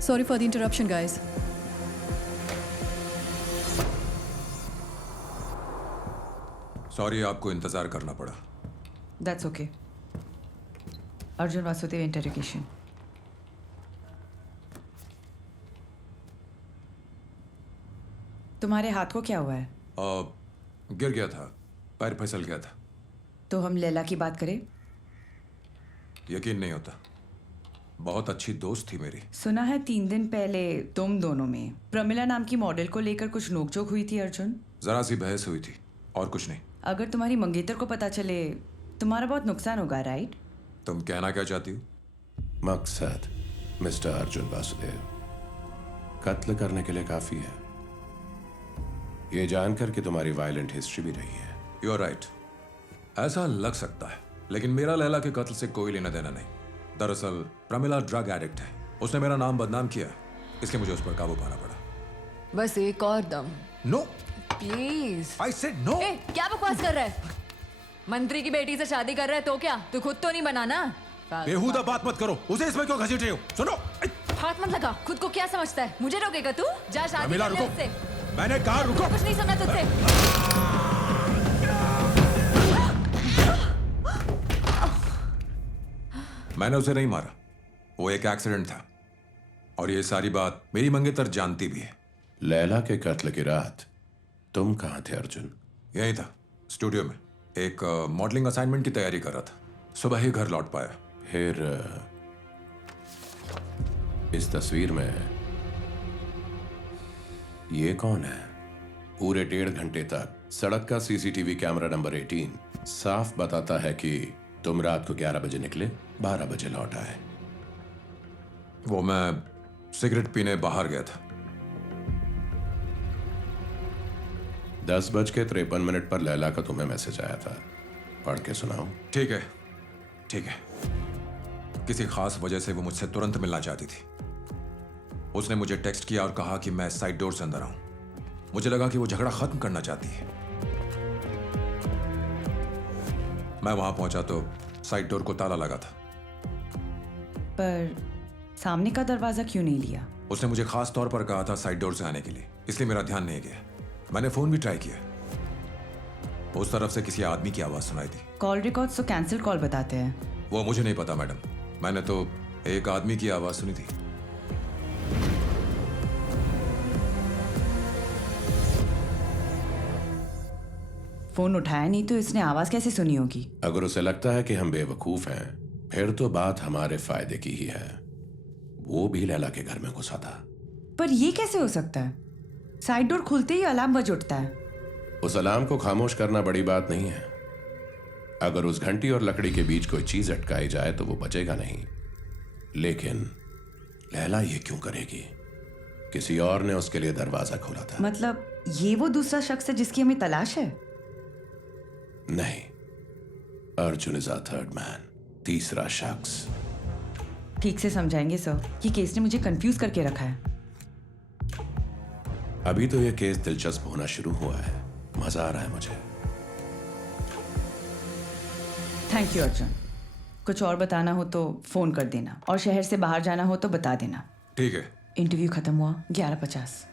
Sorry for the interruption guys. Sorry आपको इंतजार करना पड़ा। That's okay. Arjun Vasudev interrogation. तुम्हारे हाथ को क्या हुआ है? गिर गया था, पैर फिसल गया था। तो हम लैला की बात करें? यकीन नहीं होता, बहुत अच्छी दोस्त थी मेरी। सुना है 3 दिन पहले तुम दोनों में प्रमिला नाम की मॉडल को लेकर कुछ नोकझोंक हुई थी अर्जुन? जरा सी बहस हुई थी और कुछ नहीं। अगर तुम्हारी मंगेतर को पता चले, तुम्हारा बहुत नुकसान होगा, राइट? तुम कहना क्या चाहती हो? मकसद मिस्टर अर्जुन वासुदेव कत्ल करने के लिए काफी है। ये जानकर कि तुम्हारी वायलेंट हिस्ट्री भी रही है। यू आर राइट, ऐसा लग सकता है, लेकिन मेरा लैला के कत्ल से कोई लेना देना नहीं। दरअसल प्रमिला ड्रग एडिक्ट है। उसने मेरा नाम बदनाम किया, इसलिए मुझे उस पर काबू पाना पड़ा। बस एक और दम। No please. I said no. क्या बकवास कर रहा है? मंत्री की बेटी से शादी कर रहा है तो क्या? तू खुद तो नहीं बनाना। बेहुदा बात मत करो। उसे इसमें क्यों घसीट रही हो? सुनो, हाथ मत लगा। खुद को क्या समझता है? मुझे रोकेगा तू? जा शादी प्रमिला कर ले रुको। उससे। मैंने कहा रुको। कुछ नहीं सुनना तुझसे। मैंने उसे नहीं मारा, वो एक एक्सीडेंट था। और ये सारी बात मेरी मंगेतर जानती भी है। लैला के कत्ल की रात तुम कहाँ थे अर्जुन? यही था, स्टूडियो में। एक मॉडलिंग असाइनमेंट की तैयारी कर रहा था। सुबह ही घर लौट पाया। फिर इस तस्वीर में ये कौन है? पूरे 1.5 घंटे तक सड़क का सीसीटीवी कैमरा नंबर 18 साफ बताता है कि तुम रात को 11 बजे निकले, 12 बजे लौट आए। वो मैं सिगरेट पीने बाहर गया था। 10:53 पर लैला का तुम्हें मैसेज आया था, पढ़ के सुनाओ। ठीक है, ठीक है। किसी खास वजह से वो मुझसे तुरंत मिलना चाहती थी। उसने मुझे टेक्स्ट किया और कहा कि मैं साइड डोर से अंदर आऊं। मुझे लगा कि वो झगड़ा खत्म करना चाहती है। मैं वहां पहुंचा तो साइड डोर को ताला लगा था। पर सामने का दरवाजा क्यों नहीं लिया? उसने मुझे खास तौर पर कहा था साइड डोर से आने के लिए, इसलिए मेरा ध्यान नहीं गया। मैंने फोन भी ट्राई किया। उस तरफ से किसी आदमी की आवाज सुनाई थी। कॉल रिकॉर्ड्स तो कैंसिल कॉल बताते हैं। वो मुझे नहीं पता मैडम, मैंने तो एक आदमी की आवाज सुनी थी। फोन उठाया नहीं तो इसने आवाज कैसे सुनी होगी? अगर उसे लगता है कि हम बेवकूफ हैं, फिर तो बात हमारे फायदे की ही है। वो भी लैला के घर में घुसा था। पर ये कैसे हो सकता है? साइड डोर खुलते ही अलार्म बज उठता है। उस अलार्म को खामोश करना बड़ी बात नहीं है। अगर उस घंटी और लकड़ी के बीच कोई चीज अटकाई जाए तो वो बचेगा नहीं। लेकिन लैला ये क्यों करेगी? किसी और ने उसके लिए दरवाजा खोला था। मतलब ये वो दूसरा शख्स है जिसकी हमें तलाश है? नहीं, Arjun is a third man, तीसरा शख्स। ठीक से समझाएंगे सर? ये केस ने मुझे कंफ्यूज करके रखा है। अभी तो ये केस दिलचस्प होना शुरू हुआ है। मजा आ रहा है मुझे। Thank you Arjun. कुछ और बताना हो तो फोन कर देना, और शहर से बाहर जाना हो तो बता देना। ठीक है। इंटरव्यू खत्म हुआ 11:50।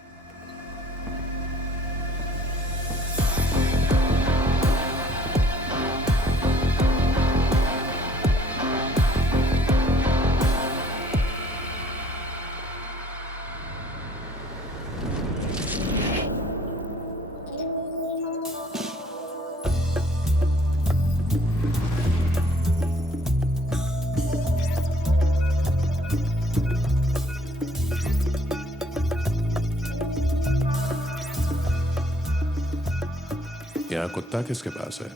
यहाँ कुत्ता किसके पास है?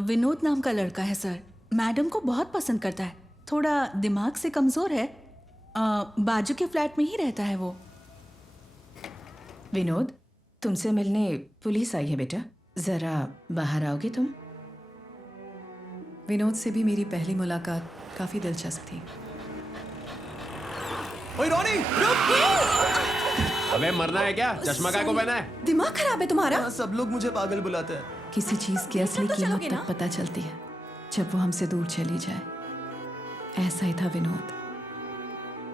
विनोद नाम का लड़का है सर। मैडम को बहुत पसंद करता है। थोड़ा दिमाग से कमजोर है। बाजू के फ्लैट में ही रहता है वो। विनोद, तुमसे मिलने पुलिस आई है बेटा, जरा बाहर आओगे तुम? विनोद से भी मेरी पहली मुलाकात काफी दिलचस्प थी। ओए रोनी, अबे मरना है क्या? चश्मा काय को पहना है? दिमाग खराब है तुम्हारा? हाँ, सब लोग मुझे पागल बुलाते हैं। किसी चीज की असली कीमत तब पता चलती है जब वो हमसे दूर चली जाए। ऐसा ही था विनोद।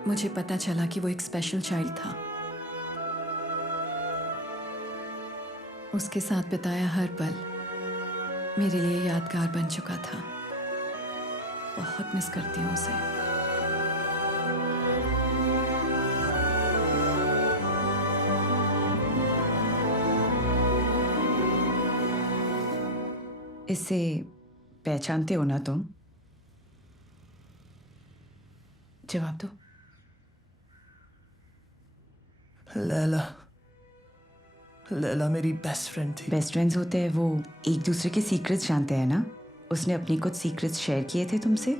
मुझे पता चला कि वो एक स्पेशल चाइल्ड था। उसके साथ बिताया हर पल मेरे लिए यादगार बन चुका था। बहुत मिस करती हूँ उसे। इससे पहचानते हो ना तुम? जवाब दो। लैला, लैला मेरी बेस्ट फ्रेंड थी। बेस्ट फ्रेंड्स होते हैं वो एक दूसरे के सीक्रेट्स जानते हैं ना? उसने अपनी कुछ सीक्रेट्स शेयर किए थे तुमसे।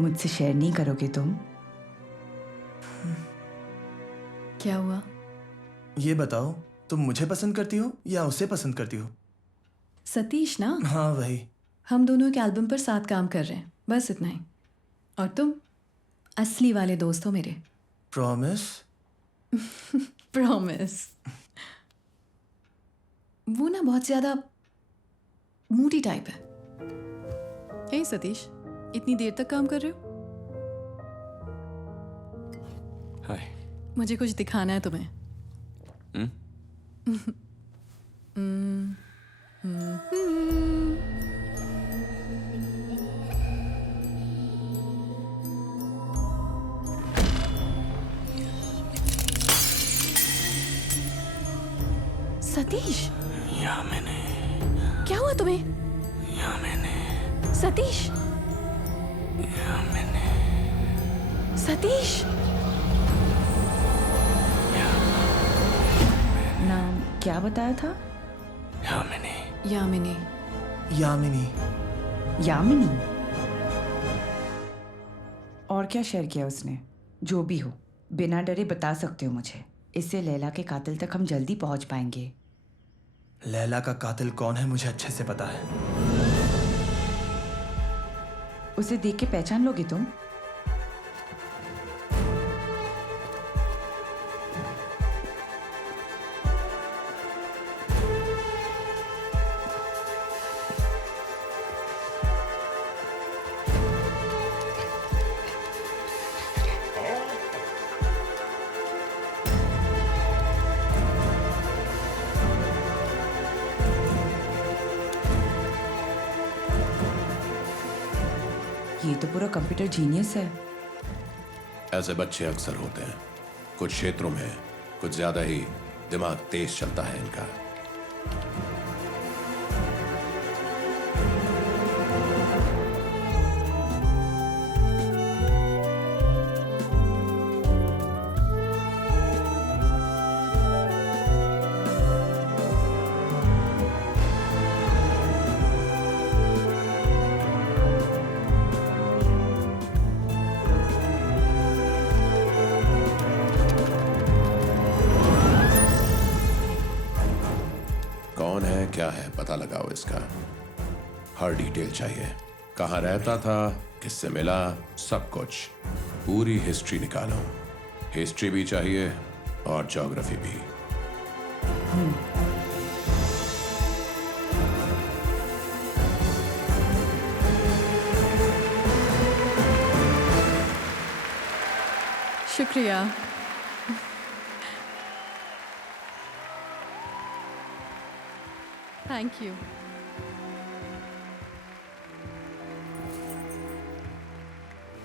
मुझसे शेयर नहीं करोगे तुम? क्या हुआ? ये बताओ, तुम मुझे पसंद करती हो या उसे पसंद करती हो? सतीश ना? हाँ वही। हम दोनों एक एल्बम पर साथ काम कर रहे हैं, बस इतना ही। और तुम असली वाले दोस्त हो मेरे। प्रॉमिस? प्रॉमिस। वो ना बहुत ज्यादा मूडी टाइप है। हे सतीश, इतनी देर तक काम कर रहे हो? हाय। मुझे कुछ दिखाना है तुम्हें। सतीश, या मैंने क्या हुआ तुम्हें? या मैंने सतीश, सतीश, नाम क्या बताया था? यामिनी। यामिनी। यामिनी। और क्या शेयर किया उसने? जो भी हो, बिना डरे बता सकते हो मुझे। इससे लैला के कातिल तक हम जल्दी पहुंच पाएंगे। लैला का कातिल कौन है मुझे अच्छे से पता है। उसे देख के पहचान लोगे तुम? ये तो पूरा कंप्यूटर जीनियस है। ऐसे बच्चे अक्सर होते हैं। कुछ क्षेत्रों में कुछ ज्यादा ही दिमाग तेज चलता है इनका। कौन है, क्या है, पता लगाओ इसका। हर डिटेल चाहिए। कहाँ रहता था, किससे मिला, सब कुछ। पूरी हिस्ट्री निकालो। हिस्ट्री भी चाहिए और ज्योग्राफी भी। शुक्रिया। Thank you.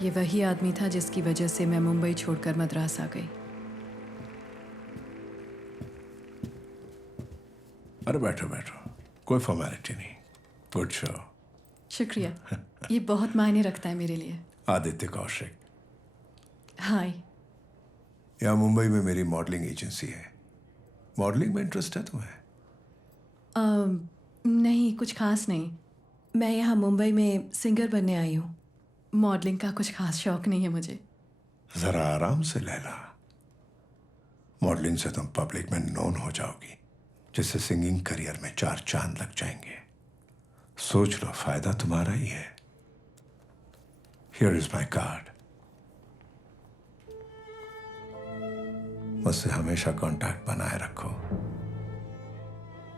ये वही आदमी था जिसकी वजह से मैं मुंबई छोड़कर मद्रास आ गई। अरे बैठो बैठो, कोई फॉर्मेलिटी नहीं। Good show. शुक्रिया, ये बहुत मायने रखता है मेरे लिए। आदित्य कौशिक। हाय। यहाँ मुंबई में मेरी मॉडलिंग एजेंसी है। मॉडलिंग में इंटरेस्ट है तुम्हें? नहीं, कुछ खास नहीं। मैं यहाँ मुंबई में सिंगर बनने आई हूँ। मॉडलिंग का कुछ खास शौक नहीं है मुझे। जरा आराम से लैला। मॉडलिंग से तुम पब्लिक में नोन हो जाओगी, जिससे सिंगिंग करियर में 4 चांद लग जाएंगे। सोच लो, फायदा तुम्हारा ही है। Here is my card. मुझसे हमेशा कांटेक्ट बनाए रखो।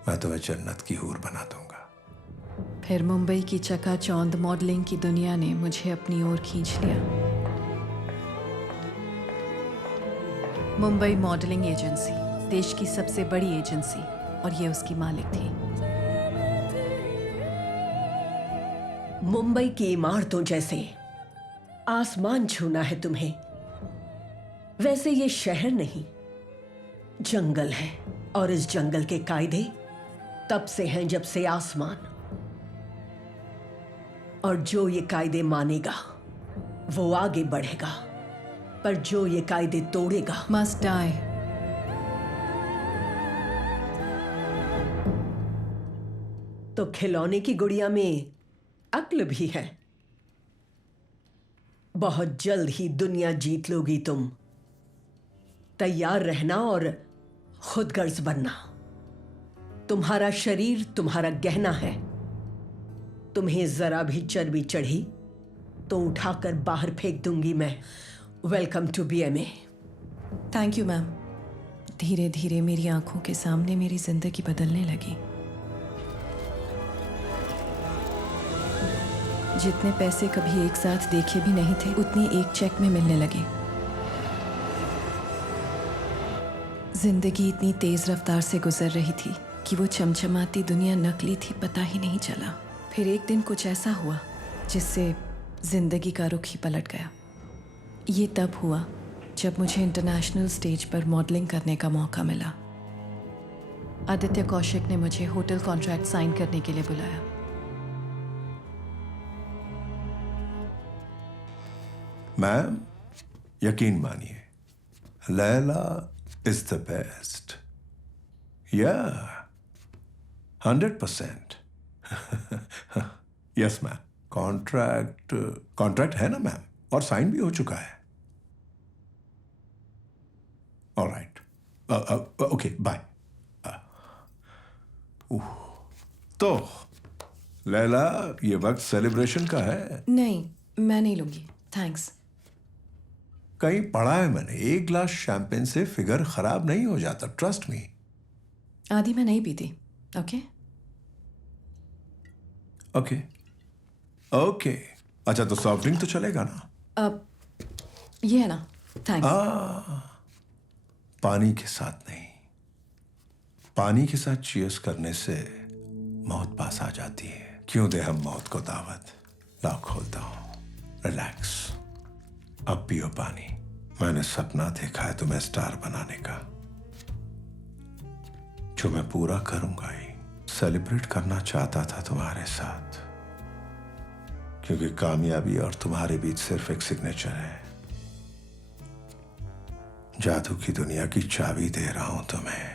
मैं तुम्हें जन्नत की हूर बना दूंगा। फिर मुंबई की चकाचौंध मॉडलिंग की दुनिया ने मुझे अपनी ओर खींच लिया। मुंबई मॉडलिंग एजेंसी देश की सबसे बड़ी एजेंसी, और ये उसकी मालिक थी। मुंबई की इमारतों जैसे आसमान छूना है तुम्हें, वैसे ये शहर नहीं, जंगल है। और इस जंगल के कायदे तब से हैं जब से आसमान। और जो ये कायदे मानेगा वो आगे बढ़ेगा, पर जो ये कायदे तोड़ेगा मस्ट डाई। तो खिलौने की गुड़िया में अक्ल भी है। बहुत जल्द ही दुनिया जीत लोगी तुम। तैयार रहना और खुद गर्ज बनना। तुम्हारा शरीर तुम्हारा गहना है। तुम्हें जरा भी चर्बी चढ़ी तो उठाकर बाहर फेंक दूंगी मैं। Welcome to BMA। Thank you ma'am. धीरे धीरे मेरी आंखों के सामने मेरी जिंदगी बदलने लगी। जितने पैसे कभी एक साथ देखे भी नहीं थे, उतनी एक चेक में मिलने लगे। जिंदगी इतनी तेज रफ्तार से गुजर रही थी कि वो चमचमाती दुनिया नकली थी, पता ही नहीं चला। फिर एक दिन कुछ ऐसा हुआ जिससे जिंदगी का रुख ही पलट गया। ये तब हुआ जब मुझे इंटरनेशनल स्टेज पर मॉडलिंग करने का मौका मिला। आदित्य कौशिक ने मुझे होटल कॉन्ट्रैक्ट साइन करने के लिए बुलाया। मैम यकीन मानिए, लैला इज द बेस्ट। या 100%। यस मैम, कॉन्ट्रैक्ट है ना मैम, और साइन भी हो चुका है। Alright, okay bye. तो लैला, ये वक्त सेलिब्रेशन का है। नहीं, मैं नहीं लूंगी, थैंक्स। कहीं पढ़ा है मैंने, एक गिलास शैंपेन से फिगर खराब नहीं हो जाता, ट्रस्ट मी। आदि मैं नहीं पीती। Okay okay okay. अच्छा, तो सॉफ्ट ड्रिंक तो चलेगा ना? अब ये है ना, थैंक्स। पानी के साथ नहीं, पानी के साथ चीयर्स करने से मौत पास आ जाती है। क्यों दे हम मौत को दावत? लाओ खोलता हूं, रिलैक्स। अब पियो पानी। मैंने सपना देखा है तुम्हें स्टार बनाने का, जो मैं पूरा करूंगा ही। सेलिब्रेट करना चाहता था तुम्हारे साथ, क्योंकि कामयाबी और तुम्हारे बीच सिर्फ एक सिग्नेचर है। जादू की दुनिया की चाबी दे रहा हूं तुम्हें।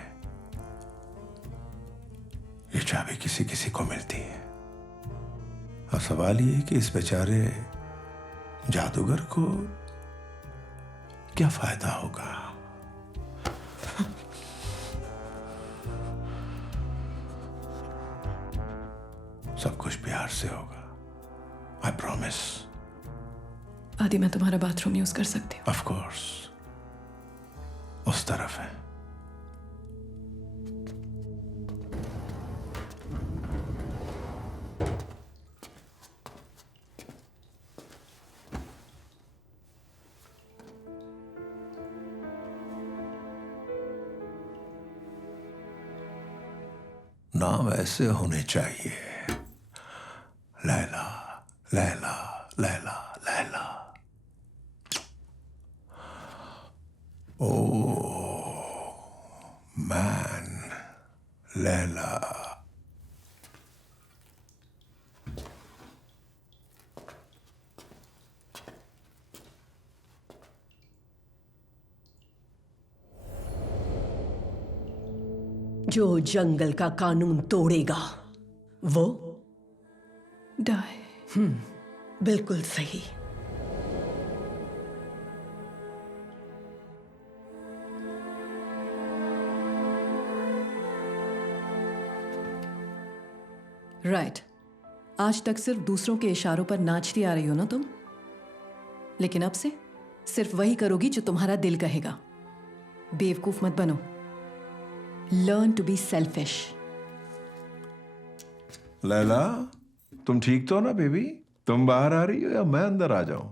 ये चाबी किसी किसी को मिलती है, और सवाल ये है कि इस बेचारे जादूगर को क्या फायदा होगा। सब कुछ प्यार से होगा, आई प्रॉमिस। आदि मैं तुम्हारा बाथरूम यूज कर सकती हूँ? ऑफ कोर्स, उस तरफ है। नाम ऐसे होने चाहिए, लैला लैला लैला लैला। Oh man, Laila. जो जंगल का कानून तोड़ेगा वो डाई। बिल्कुल सही। राइट। आज तक सिर्फ दूसरों के इशारों पर नाचती आ रही हो ना तुम, लेकिन अब से सिर्फ वही करोगी जो तुम्हारा दिल कहेगा। बेवकूफ मत बनो। Learn to be selfish. Laila, तुम ठीक तो हो ना बेबी? तुम बाहर आ रही हो या मैं अंदर आ जाऊं?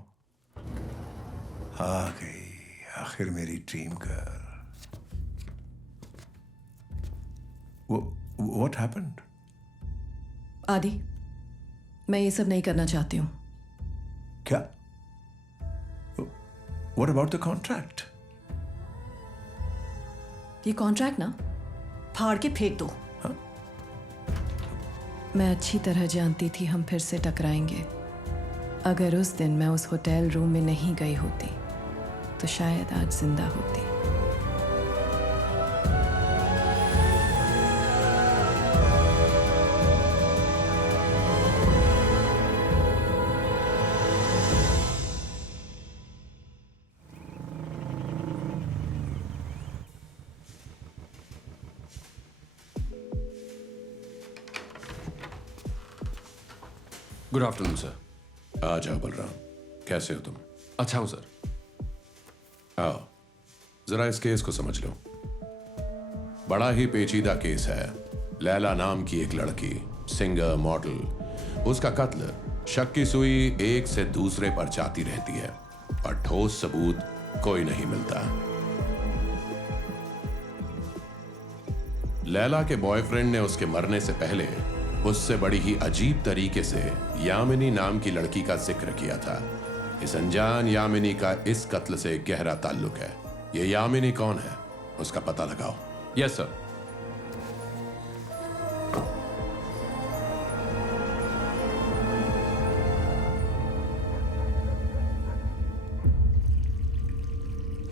आ गई आखिर मेरी ड्रीम गर्ल। What happened? आदि, मैं ये सब नहीं करना चाहती हूँ। क्या? What about the contract? ये कॉन्ट्रैक्ट ना फाड़ के फेंक दो। मैं अच्छी तरह जानती थी हम फिर से टकराएंगे। अगर उस दिन मैं उस होटल रूम में नहीं गई होती तो शायद आज जिंदा होती। Good afternoon sir. आ जाओ बलराम, कैसे हो तुम? अच्छा हूं सर। आओ जरा इस केस को समझ लो। बड़ा ही पेचीदा केस है। लैला नाम की एक लड़की, सिंगर मॉडल, उसका कत्ल शक की सुई एक से दूसरे पर जाती रहती है, पर ठोस सबूत कोई नहीं मिलता। लैला के बॉयफ्रेंड ने उसके मरने से पहले उससे बड़ी ही अजीब तरीके से यामिनी नाम की लड़की का जिक्र किया था। इस अनजान यामिनी का इस कत्ल से गहरा ताल्लुक है। ये यामिनी कौन है, उसका पता लगाओ। Yes sir.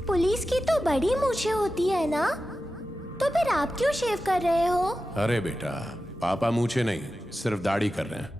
पुलिस की तो बड़ी मूछें होती है ना, तो फिर आप क्यों शेव कर रहे हो? अरे बेटा, पापा मूछे नहीं, सिर्फ दाढ़ी कर रहे हैं।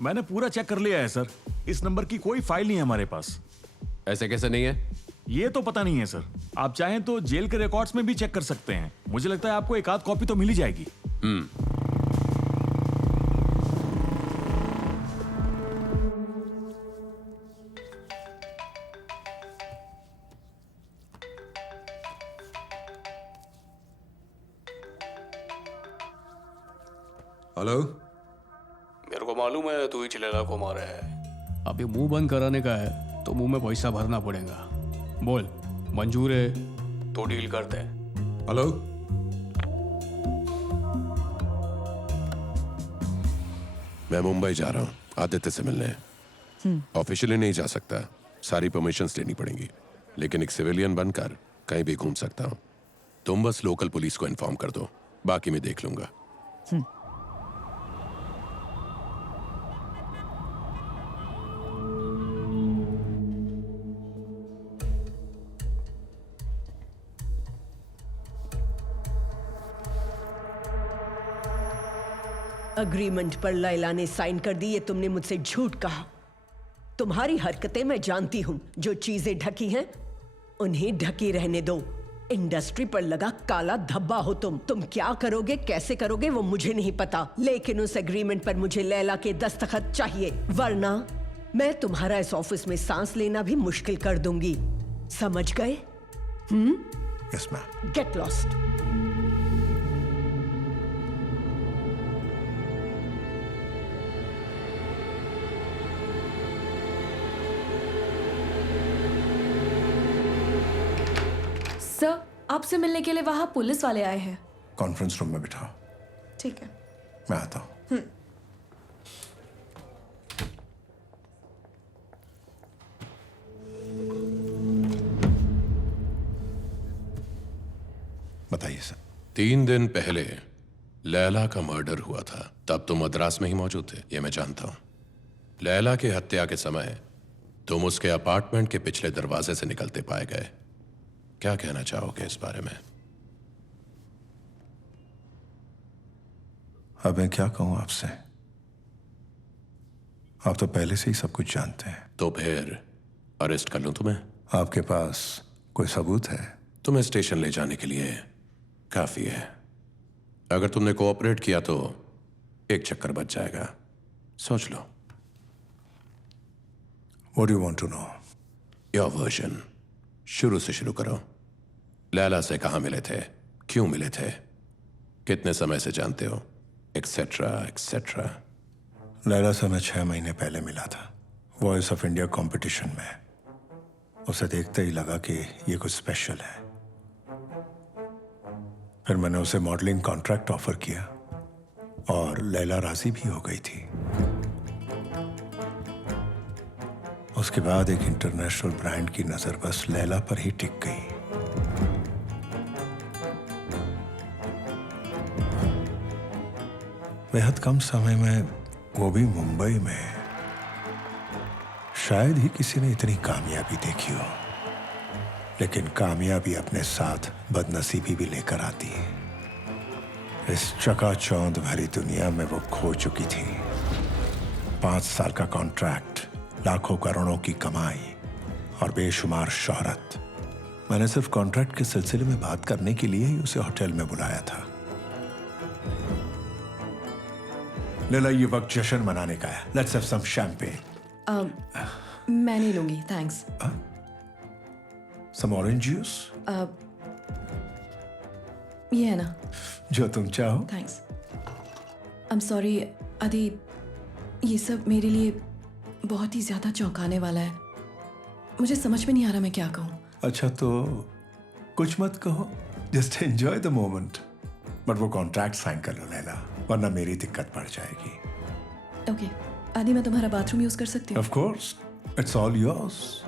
मैंने पूरा चेक कर लिया है सर। इस नंबर की कोई फाइल नहीं है हमारे पास। ऐसे कैसे नहीं है? ये तो पता नहीं है सर। आप चाहें तो जेल के रिकॉर्ड्स में भी चेक कर सकते हैं। मुझे लगता है आपको एक आध कॉपी तो मिल ही जाएगी। हेलो, मेरे को मालूम है तू ही चिलेला को मारा है। अब ये मुंह बंद कराने का है तो मुंह में पैसा भरना पड़ेगा। बोल, मंजूर है तो डील करते हैं। हेलो, मैं मुंबई जा रहा हूँ आदित्य से मिलने। ऑफिशियली नहीं जा सकता, सारी परमिशंस लेनी पड़ेंगी, लेकिन एक सिविलियन बनकर कहीं भी घूम सकता हूँ। तुम बस लोकल पुलिस को इन्फॉर्म कर दो, बाकी मैं देख लूंगा। अग्रीमेंट पर लैला ने साइन कर दी, ये तुमने मुझसे झूठ कहा। तुम्हारी हरकतें मैं जानती हूं। जो चीजें ढकी हैं उन्हें ढकी रहने दो। इंडस्ट्री पर लगा काला धब्बा हो तुम क्या करोगे, कैसे करोगे वो मुझे नहीं पता, लेकिन उस एग्रीमेंट पर मुझे लैला के दस्तखत चाहिए, वरना मैं तुम्हारा इस ऑफिस में सांस लेना भी मुश्किल कर दूंगी। समझ गए? Yes ma'am. Get lost. Sir, आपसे मिलने के लिए वहां पुलिस वाले आए हैं। कॉन्फ्रेंस रूम में बिठाओ। ठीक है। मैं आता हूं। बताइए सर। 3 दिन पहले लैला का मर्डर हुआ था, तब तुम मद्रास में ही मौजूद थे, ये मैं जानता हूं। लैला के हत्या के समय तुम उसके अपार्टमेंट के पिछले दरवाजे से निकलते पाए गए। क्या कहना चाहोगे इस बारे में? अब मैं क्या कहूं आपसे? आप तो पहले से ही सब कुछ जानते हैं। तो फिर अरेस्ट कर लूं तुम्हें? आपके पास कोई सबूत है? तुम्हें स्टेशन ले जाने के लिए काफी है। अगर तुमने कोऑपरेट किया तो एक चक्कर बच जाएगा, सोच लो। What do you want to know? Your version. शुरू से शुरू करो। लैला से कहाँ मिले थे, क्यों मिले थे, कितने समय से जानते हो, एक्सेट्रा एक्सेट्रा। लैला से मैं 6 महीने पहले मिला था, वॉइस ऑफ इंडिया कंपटीशन में। उसे देखते ही लगा कि ये कुछ स्पेशल है। फिर मैंने उसे मॉडलिंग कॉन्ट्रैक्ट ऑफर किया और लैला राजी भी हो गई थी। उसके बाद एक इंटरनेशनल ब्रांड की नजर बस लैला पर ही टिक गई। बेहद कम समय में वो भी मुंबई में। शायद ही किसी ने इतनी कामयाबी देखी हो, लेकिन कामयाबी अपने साथ बदनसीबी भी लेकर आती है। इस चकाचौंध भरी दुनिया में वो खो चुकी थी। 5 साल का कॉन्ट्रैक्ट, लाखों करोड़ों की कमाई और बेशुमार शोहरत। मैंने सिर्फ कॉन्ट्रैक्ट के सिलसिले में बात करने के लिए ही उसे होटल में बुलाया था। लैला, ये वक्त जश्न मनाने का है। Let's have some champagne. मैं नहीं लूंगी, थैंक्स। Some orange juice? ये है ना, जो तुम चाहो। थैंक्स। आई एम सॉरी आदि, ये सब मेरे लिए बहुत ही ज्यादा चौंकाने वाला है। मुझे समझ में नहीं आ रहा मैं क्या कहूँ। अच्छा तो कुछ मत कहो, just enjoy the moment. But वो कॉन्ट्रैक्ट साइन कर लो लैला, वरना मेरी दिक्कत बढ़ जाएगी। ओके आदि, मैं तुम्हारा बाथरूम यूज कर सकती हूँ? Of course, it's all yours.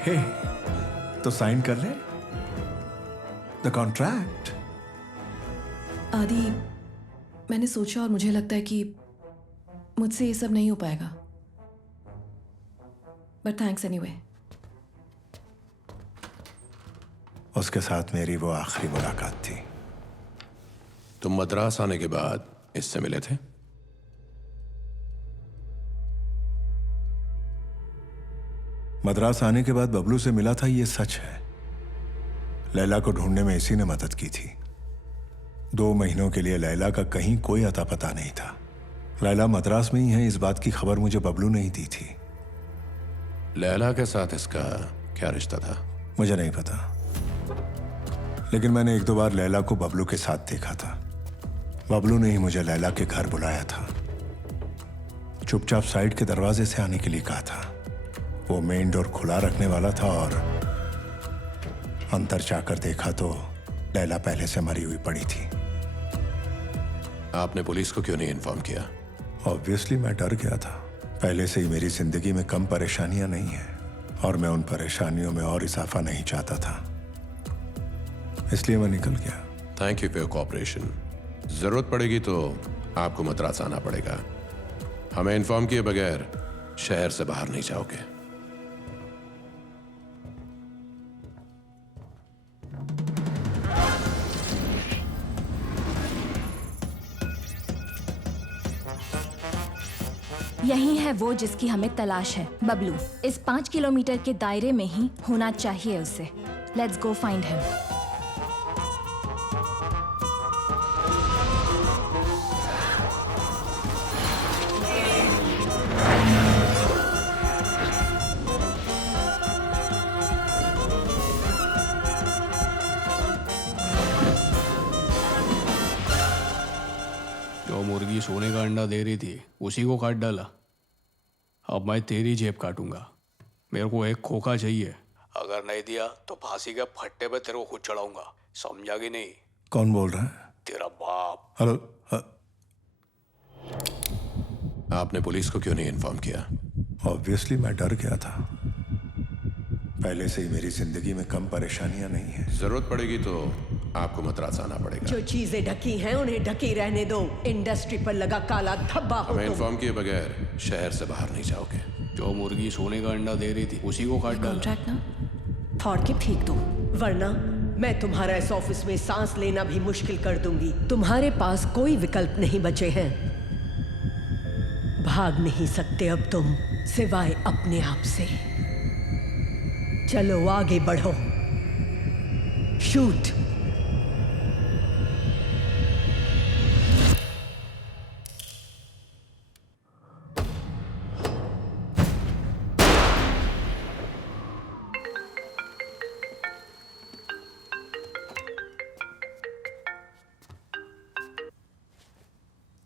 Hey, तो साइन कर ले द कॉन्ट्रैक्ट। आदि, मैंने सोचा और मुझे लगता है कि मुझसे ये सब नहीं हो पाएगा, बट थैंक्स एनीवे। उसके साथ मेरी वो आखिरी मुलाकात थी। तुम मद्रास आने के बाद इससे मिले थे? मद्रास आने के बाद बबलू से मिला था, ये सच है। लैला को ढूंढने में इसी ने मदद की थी। 2 महीनों के लिए लैला का कहीं कोई अता पता नहीं था। लैला मद्रास में ही है, इस बात की खबर मुझे बबलू ने ही दी थी। लैला के साथ इसका क्या रिश्ता था? मुझे नहीं पता, लेकिन मैंने 1-2 बार लैला को बबलू के साथ देखा था। बबलू ने ही मुझे लैला के घर बुलाया था। चुपचाप साइड के दरवाजे से आने के लिए कहा था। वो मेन डोर खुला रखने वाला था और अंदर जाकर देखा तो लैला पहले से मरी हुई पड़ी थी। आपने पुलिस को क्यों नहीं इन्फॉर्म किया? ऑब्वियसली मैं डर गया था। पहले से ही मेरी जिंदगी में कम परेशानियां नहीं हैं और मैं उन परेशानियों में और इजाफा नहीं चाहता था, इसलिए मैं निकल गया। Thank you for your cooperation. जरूरत पड़ेगी तो आपको मद्रास आना पड़ेगा। हमें इन्फॉर्म किए बगैर शहर से बाहर नहीं जाओगे। यही है वो जिसकी हमें तलाश है, बबलू। इस 5 किलोमीटर के दायरे में ही होना चाहिए उसे। Let's go find him. जो मुर्गी सोने का अंडा दे रही थी उसी को काट डाला। अब मैं तेरी जेब काटूंगा। मेरे को एक खोखा चाहिए, अगर नहीं दिया तो फांसी के फट्टे पे तेरे को खुद चढ़ाऊंगा। समझा कि नहीं? कौन बोल रहा है? तेरा बाप। हेलो। आपने पुलिस को क्यों नहीं इन्फॉर्म किया? ऑब्वियसली मैं डर गया था। पहले से ही मेरी जिंदगी में कम परेशानियां नहीं हैं। जरूरत पड़ेगी तो आपको मद्रास आना पड़ेगा। जो चीजें ढकी हैं उन्हें ढकी रहने दो। इंडस्ट्री पर लगा काला धब्बा हो हमें तुम। इन्फॉर्म किए बगैर शहर से बाहर नहीं जाओगे। जो मुर्गी सोने का अंडा दे रही थी उसी को काट डाला। कॉन्ट्रैक्ट ना फाड़ के फेंक दो, वरना मैं तुम्हारा इस ऑफिस में सांस लेना भी मुश्किल कर दूंगी। तुम्हारे पास कोई विकल्प नहीं बचे हैं। भाग नहीं सकते अब तुम, सिवाय अपने आप से। चलो आगे बढ़ो। शूट।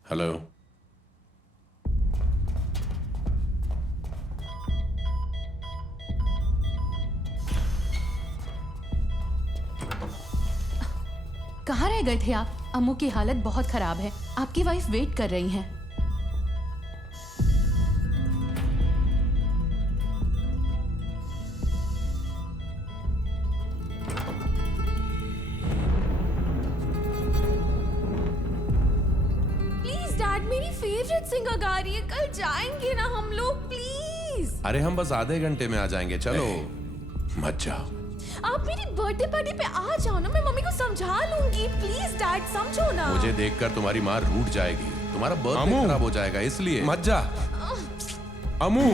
हेलो। कहाँ रह गए थे आप? अम्मू की हालत बहुत खराब है, आपकी वाइफ वेट कर रही हैं। प्लीज डैड, मेरी फेवरेट सिंगर गा रही है, कल जाएंगे ना हम लोग, प्लीज। अरे हम बस आधे घंटे में आ जाएंगे, चलो। मत जाओ। आप मेरी बर्थडे पार्टी पे आ जाओ ना, मैं मम्मी को समझा लूंगी। प्लीज डैड, समझो ना। मुझे देखकर तुम्हारी माँ रूठ जाएगी, तुम्हारा बर्थडे खराब हो जाएगा, इसलिए मत जा। अमू,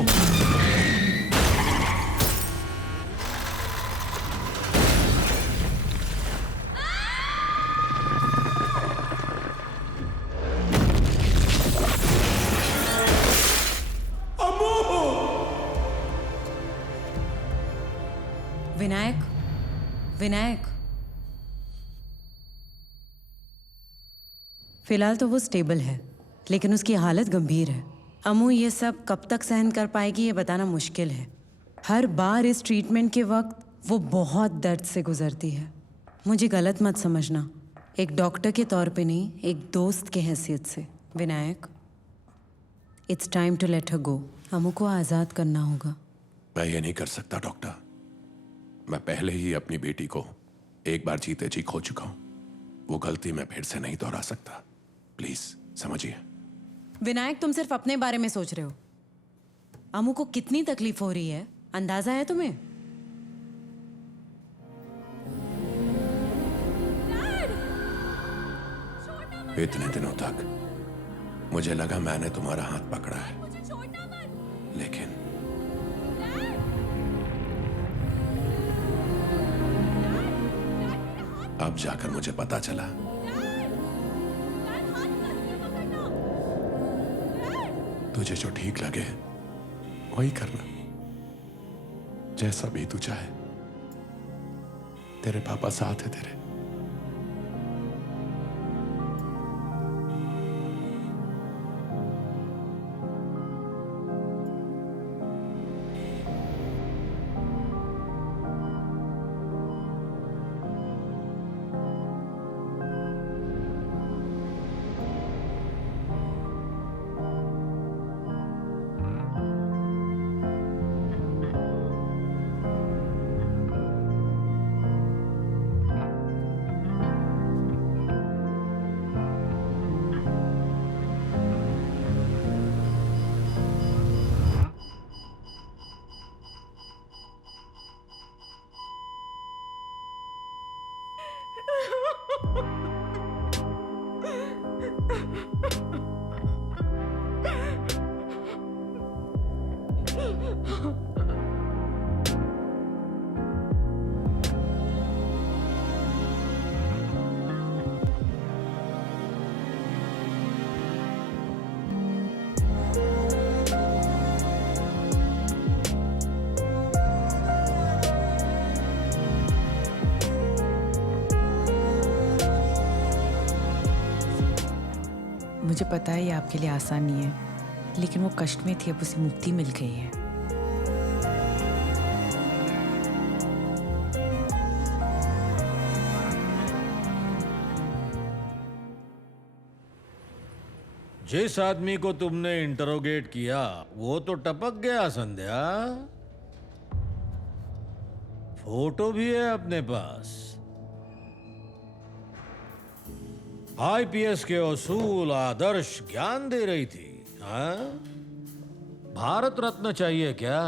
विनायक, विनायक, फिलहाल तो वो स्टेबल है, लेकिन उसकी हालत गंभीर है। अमू ये सब कब तक सहन कर पाएगी ये बताना मुश्किल है। हर बार इस ट्रीटमेंट के वक्त वो बहुत दर्द से गुजरती है। मुझे गलत मत समझना, एक डॉक्टर के तौर पे नहीं, एक दोस्त के हैसियत से। Vinayak, it's time to let her go. Amu को आज़ाद करना होगा। मैं ये नहीं कर सकता डॉक्टर। मैं पहले ही अपनी बेटी को एक बार जीते जी खो चुका हूं। वो गलती मैं फिर से नहीं दोहरा सकता। प्लीज समझिए। विनायक, तुम सिर्फ अपने बारे में सोच रहे हो। अमू को कितनी तकलीफ हो रही है अंदाजा है तुम्हें? इतने दिनों तक मुझे लगा मैंने तुम्हारा हाथ पकड़ा है, लेकिन अब जाकर मुझे पता चला तुझे जो ठीक लगे वही करना, जैसा भी तू चाहे। तेरे पापा साथ है तेरे। मुझे पता है ये आपके लिए आसान नहीं है, लेकिन वो कष्ट में थी, अब उसे मुक्ति मिल गई है। जिस आदमी को तुमने इंटरोगेट किया वो तो टपक गया संध्या। फोटो भी है अपने पास। आईपीएस के असूल आदर्श ज्ञान दे रही थी। हाँ? भारत रत्न चाहिए क्या?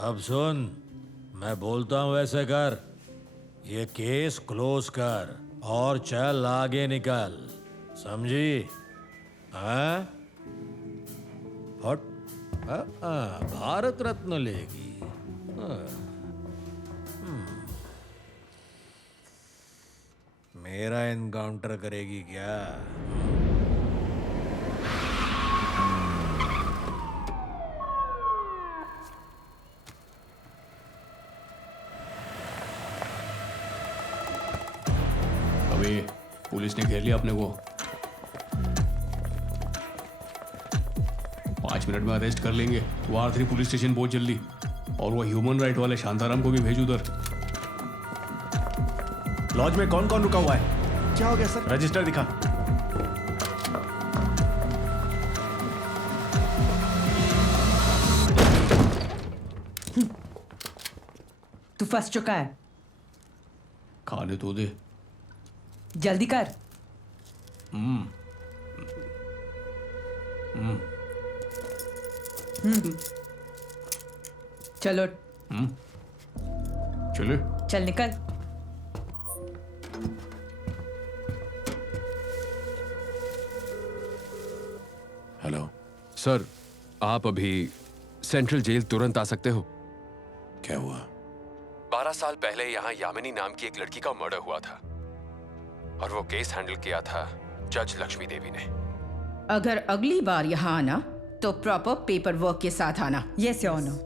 अब सुन, मैं बोलता हूं वैसे कर। ये केस क्लोज कर और चल आगे निकल, समझी? हाँ? हट। भारत रत्न लेगी। हाँ। मेरा एनकाउंटर करेगी क्या? अबे पुलिस ने घेर लिया अपने को। 5 मिनट में अरेस्ट कर लेंगे। तो R3 पुलिस स्टेशन बहुत जल्दी। और वो ह्यूमन राइट वाले शांताराम को भी भेज उधर। लॉज में कौन कौन रुका हुआ है? क्या हो गया सर? रजिस्टर दिखा। तू फंस चुका है, खाने तो दे। जल्दी कर। चलो चले। चल निकल। हेलो सर, आप अभी सेंट्रल जेल तुरंत आ सकते हो? क्या हुआ? 12 साल पहले यहाँ यामिनी नाम की एक लड़की का मर्डर हुआ था और वो केस हैंडल किया था जज लक्ष्मी देवी ने। अगर अगली बार यहाँ आना तो प्रॉपर पेपर वर्क के साथ आना। Yes your honour.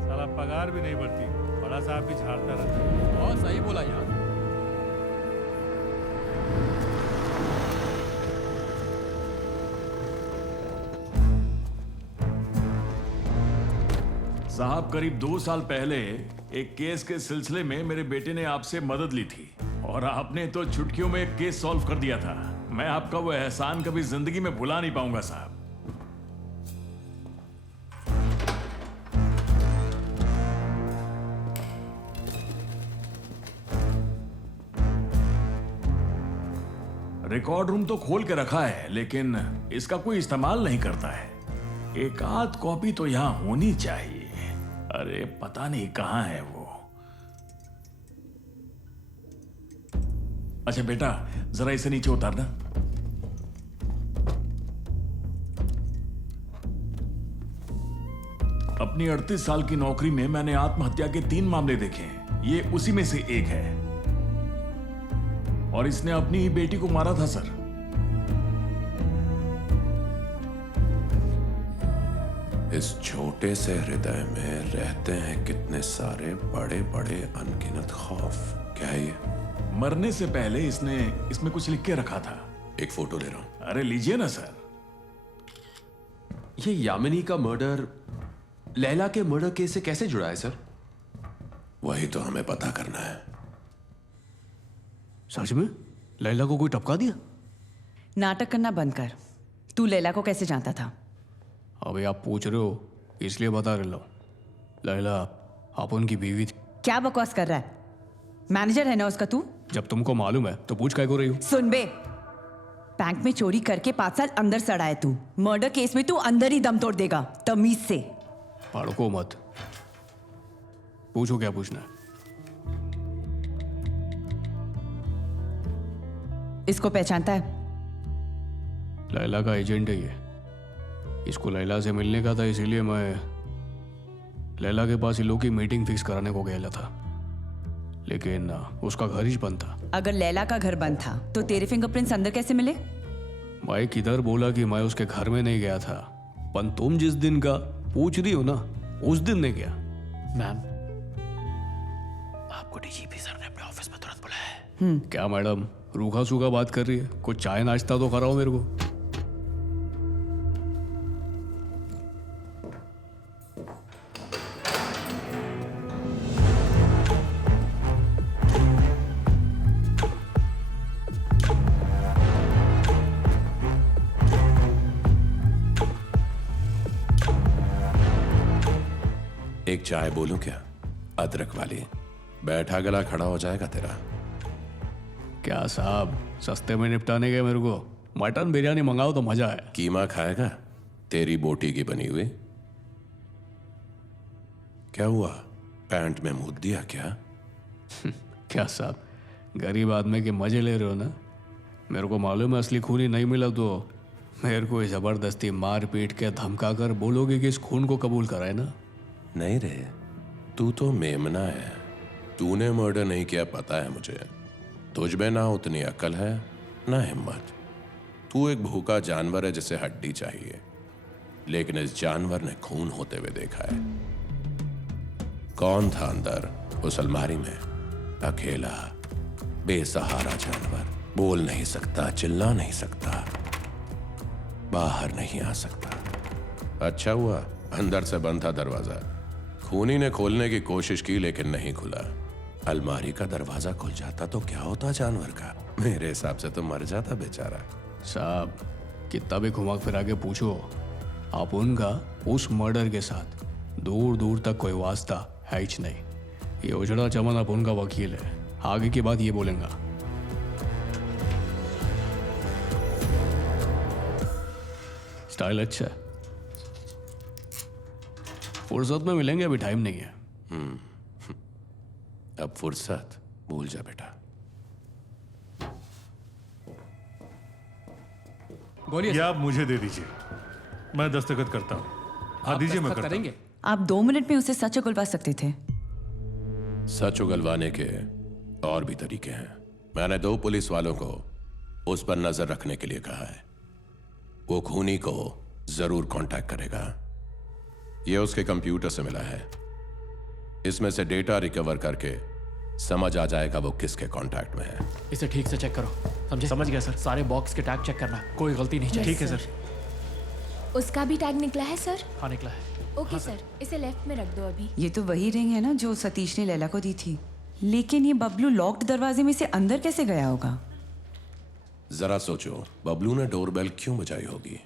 साला पगार भी नहीं बढ़ती, बड़ा साहब भी झाड़ता रहता है। बहुत सही बोला यार। साहब, करीब 2 साल पहले एक केस के सिलसिले में मेरे बेटे ने आपसे मदद ली थी और आपने तो चुटकियों में एक केस सॉल्व कर दिया था। मैं आपका वो एहसान कभी जिंदगी में भुला नहीं पाऊंगा साहब। रिकॉर्ड रूम तो खोल के रखा है, लेकिन इसका कोई इस्तेमाल नहीं करता है। एक आध कॉपी तो यहां होनी चाहिए। अरे पता नहीं कहां है वो। अच्छा बेटा, जरा इसे नीचे उतारना। अपनी 38 साल की नौकरी में मैंने आत्महत्या के 3 मामले देखे हैं। ये उसी में से एक है और इसने अपनी ही बेटी को मारा था सर। इस छोटे से हृदय में रहते हैं कितने सारे बड़े बड़े अनगिनत खौफ। क्या है ये? मरने से पहले इसने इसमें कुछ लिख के रखा था। एक फोटो ले रहा हूं। अरे लीजिए ना सर। ये यामिनी का मर्डर लैला के मर्डर केस से कैसे जुड़ा है सर? वही तो हमें पता करना है। सच में लैला को कोई टपका दिया? नाटक करना बंद कर। तू लैला को कैसे जानता था? अबे आप पूछ रहे हो इसलिए बता रहा हूं। लैला आप उनकी बीवी थी। क्या बकवास कर रहा है? मैनेजर है ना उसका तू? जब तुमको मालूम है तो पूछ काय को रही हो? सुन बे, बैंक में चोरी करके 5 साल अंदर सड़ा है तू। मर्डर केस में तू अंदर ही दम तोड़ देगा। तमीज से भड़को मत। पूछो क्या पूछना है। इसको पहचानता है? लैला का एजेंट है ये। इसको लैला से मिलने का था, इसीलिए मैं लैला के पास इन लोग की मीटिंग फिक्स कराने को गया था, लेकिन उसका घर ही बंद था। अगर लैला का घर बंद था तो तेरे फिंगरप्रिंट्स अंदर कैसे मिले? भाई किधर बोला कि मैं उसके घर में नहीं गया था, पर तुम जिस दिन का पूछ रही हो ना उस दिन नहीं गया। मैम, आपको डीजीपी सर ने अपने ऑफिस में तुरंत बुलाया है। क्या मैडम रूखा सूखा बात कर रही है? कुछ चाय नाश्ता तो कराओ मेरे को। एक चाय बोलूं क्या? अदरक वाली। बैठा गला खड़ा हो जाएगा तेरा। क्या साहब सस्ते में निपटाने गए मेरे को? मटन बिरयानी मंगाओ तो मजा है। कीमा खाएगा? तेरी बोटी की बनी हुई। क्या हुआ, पैंट में मूत दिया क्या? क्या साहब गरीब आदमी के मजे ले रहे हो ना? मेरे को मालूम है असली खूनी नहीं मिला तो मेरे को जबरदस्ती मार पीट के धमका कर बोलोगे कि इस खून को कबूल कराए ना। नहीं रे, तू तो मेमना है। तूने मर्डर नहीं किया पता है मुझे। तुझ में ना उतनी अकल है ना हिम्मत। तू एक भूखा जानवर है जिसे हड्डी चाहिए, लेकिन इस जानवर ने खून होते हुए देखा है। कौन था अंदर उस अलमारी में? अकेला बेसहारा जानवर, बोल नहीं सकता, चिल्ला नहीं सकता, बाहर नहीं आ सकता। अच्छा हुआ अंदर से बंद था दरवाजा। खूनी ने खोलने की कोशिश की लेकिन नहीं खुला। अलमारी का दरवाजा खुल जाता तो क्या होता जानवर का? मेरे हिसाब से तो मर जाता बेचारा। साहब कितना भी घुमा फिरा के पूछो, आप उनका उस मर्डर के साथ दूर दूर तक कोई वास्ता है ही नहीं। ये उजड़ा चमन आप उनका वकील है, आगे की बात ये बोलेंगा। स्टाइल अच्छा है। फुर्सत में मिलेंगे, अभी टाइम नहीं है। अब फुर्सत भूल जा बेटा। ये आप मुझे दे दीजिए, मैं दस्तखत करता हूँ। हाँ दीजिए, मैं करता हूँ। आप 2 मिनट में उसे सच उगलवा सकते थे। सच उगलवाने के और भी तरीके हैं। मैंने 2 पुलिस वालों को उस पर नजर रखने के लिए कहा है। वो खूनी को जरूर कांटेक्ट करेगा। ये उसके कंप्यूटर से मिला है। इसमें से डेटा रिकवर करके समझ आ जाएगा वो किसके कांटेक्ट में है। इसे ठीक से चेक करो, समझे? समझ गया सर। सारे बॉक्स के टैग चेक करना, कोई गलती नहीं चाहिए। ठीक है सर। उसका भी टैग निकला है सर? हाँ निकला है। ओके सर, इसे लेफ्ट में रख दो अभी। ये तो वही रिंग है ना जो सतीश ने लैला को दी थी, लेकिन ये बबलू लॉक्ड दरवाजे में से अंदर कैसे गया होगा? जरा सोचो, बबलू ने डोरबेल क्यों बजाई होगी?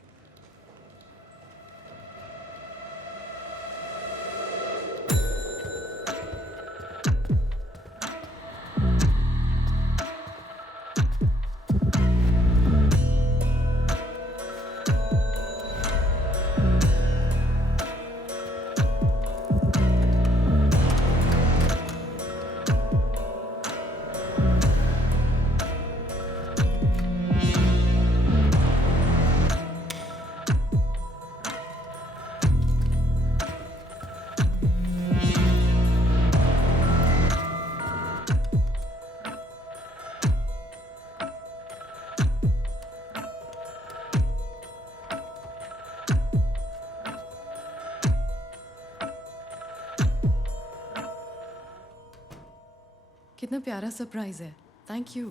कितना प्यारा सरप्राइज है। Thank you.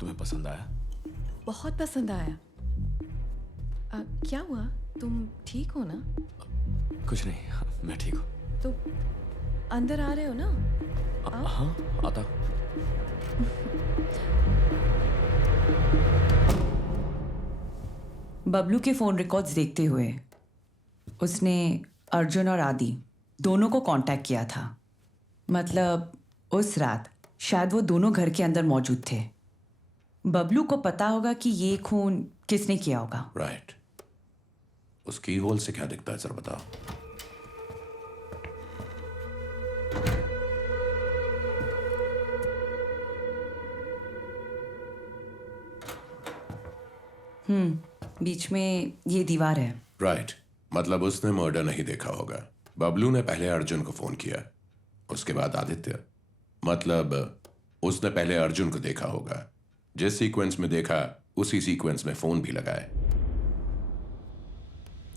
तुम्हें पसंद आया? बहुत पसंद आया। क्या हुआ, तुम ठीक हो ना? कुछ नहीं, मैं ठीक हूँ। तो अंदर आ रहे हो ना? हाँ आता। बबलू के फोन रिकॉर्ड्स देखते हुए उसने अर्जुन और आदि दोनों को कांटेक्ट किया था। मतलब उस रात शायद वो दोनों घर के अंदर मौजूद थे। बबलू को पता होगा कि ये खून किसने किया होगा। राइट। उस की होल से क्या दिखता है सर, बताओ। बीच में ये दीवार है। राइट। मतलब उसने मर्डर नहीं देखा होगा। बबलू ने पहले अर्जुन को फोन किया, उसके बाद आदित्य। मतलब उसने पहले अर्जुन को देखा होगा। जिस सीक्वेंस में देखा उसी सीक्वेंस में फोन भी लगाए।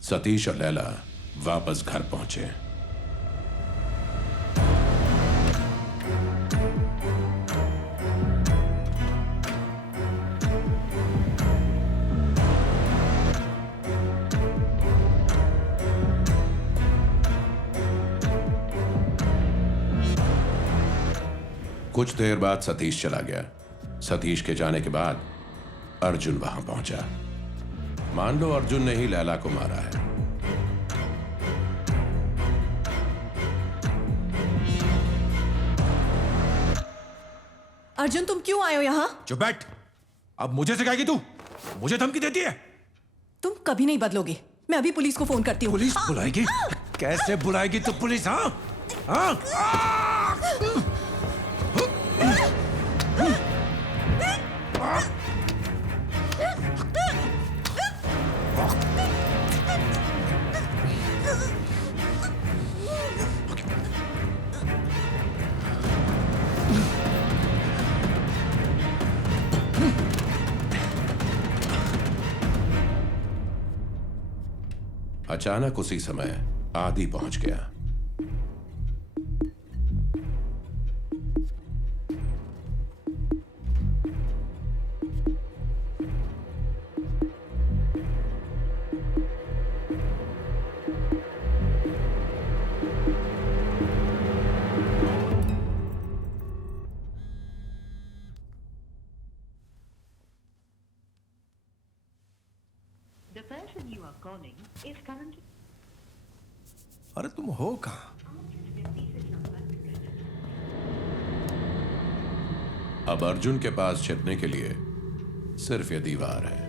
सतीश और लैला वापस घर पहुंचे। कुछ देर बाद सतीश चला गया। सतीश के जाने के बाद अर्जुन वहां पहुंचा। मान लो अर्जुन ने ही लैला को मारा है। अर्जुन, तुम क्यों आए हो यहाँ? चुप बैठ। अब मुझे सिखाएगी तू? मुझे धमकी देती है? तुम कभी नहीं बदलोगे। मैं अभी पुलिस को फोन करती हूँ। पुलिस बुलाएगी? कैसे बुलाएगी तू पुलिस? हाँ हाँ। अचानक उसी समय आदि पहुंच गया। अरे तुम हो कहाँ? अब अर्जुन के पास छिपने के लिए सिर्फ ये दीवार है।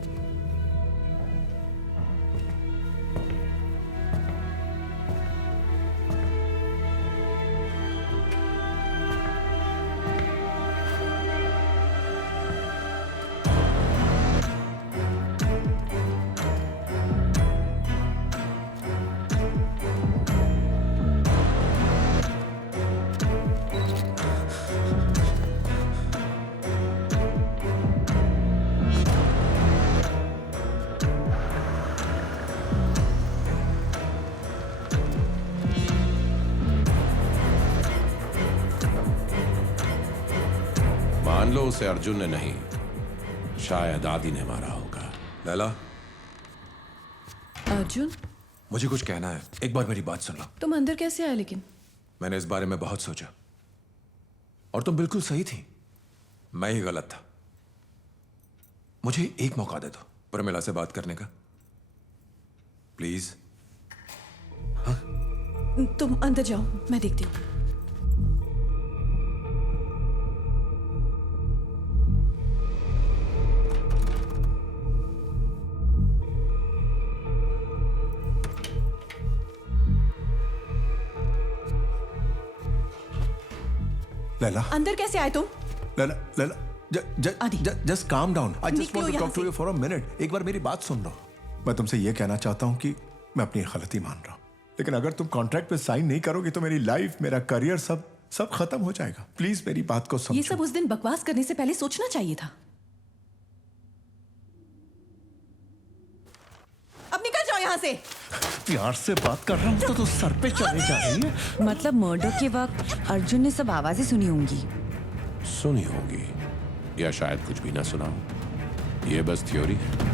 मान लो उसे अर्जुन ने नहीं, शायद आदि ने मारा होगा। लैला, अर्जुन, मुझे कुछ कहना है, एक बार मेरी बात सुन लो। तुम अंदर कैसे आए लेकिन? मैंने इस बारे में बहुत सोचा और तुम बिल्कुल सही थी, मैं ही गलत था। मुझे एक मौका दे दो प्रमिला से बात करने का, प्लीज। तुम अंदर जाओ, मैं देखती हूँ। लैला, अंदर कैसे आए तुम? Laila, Laila, just calm down. I just want to talk to you for a minute. एक बार मेरी बात सुन लो। मैं तुमसे ये कहना चाहता हूँ कि मैं अपनी गलती मान रहा हूँ, लेकिन अगर तुम कॉन्ट्रैक्ट पे साइन नहीं करोगे तो मेरी लाइफ, मेरा करियर सब खत्म हो जाएगा। प्लीज मेरी बात को समझो। ये सब उस दिन बकवास करने से पहले सोचना चाहिए था। अब निकल जाओ यहाँ से। प्यार से बात कर रहा हूँ तो सर पे चढ़े जा रही है। मतलब मर्डर के वक्त अर्जुन ने सब आवाजें सुनी होंगी। सुनी होंगी या शायद कुछ भी ना सुना हो। ये बस थ्योरी है।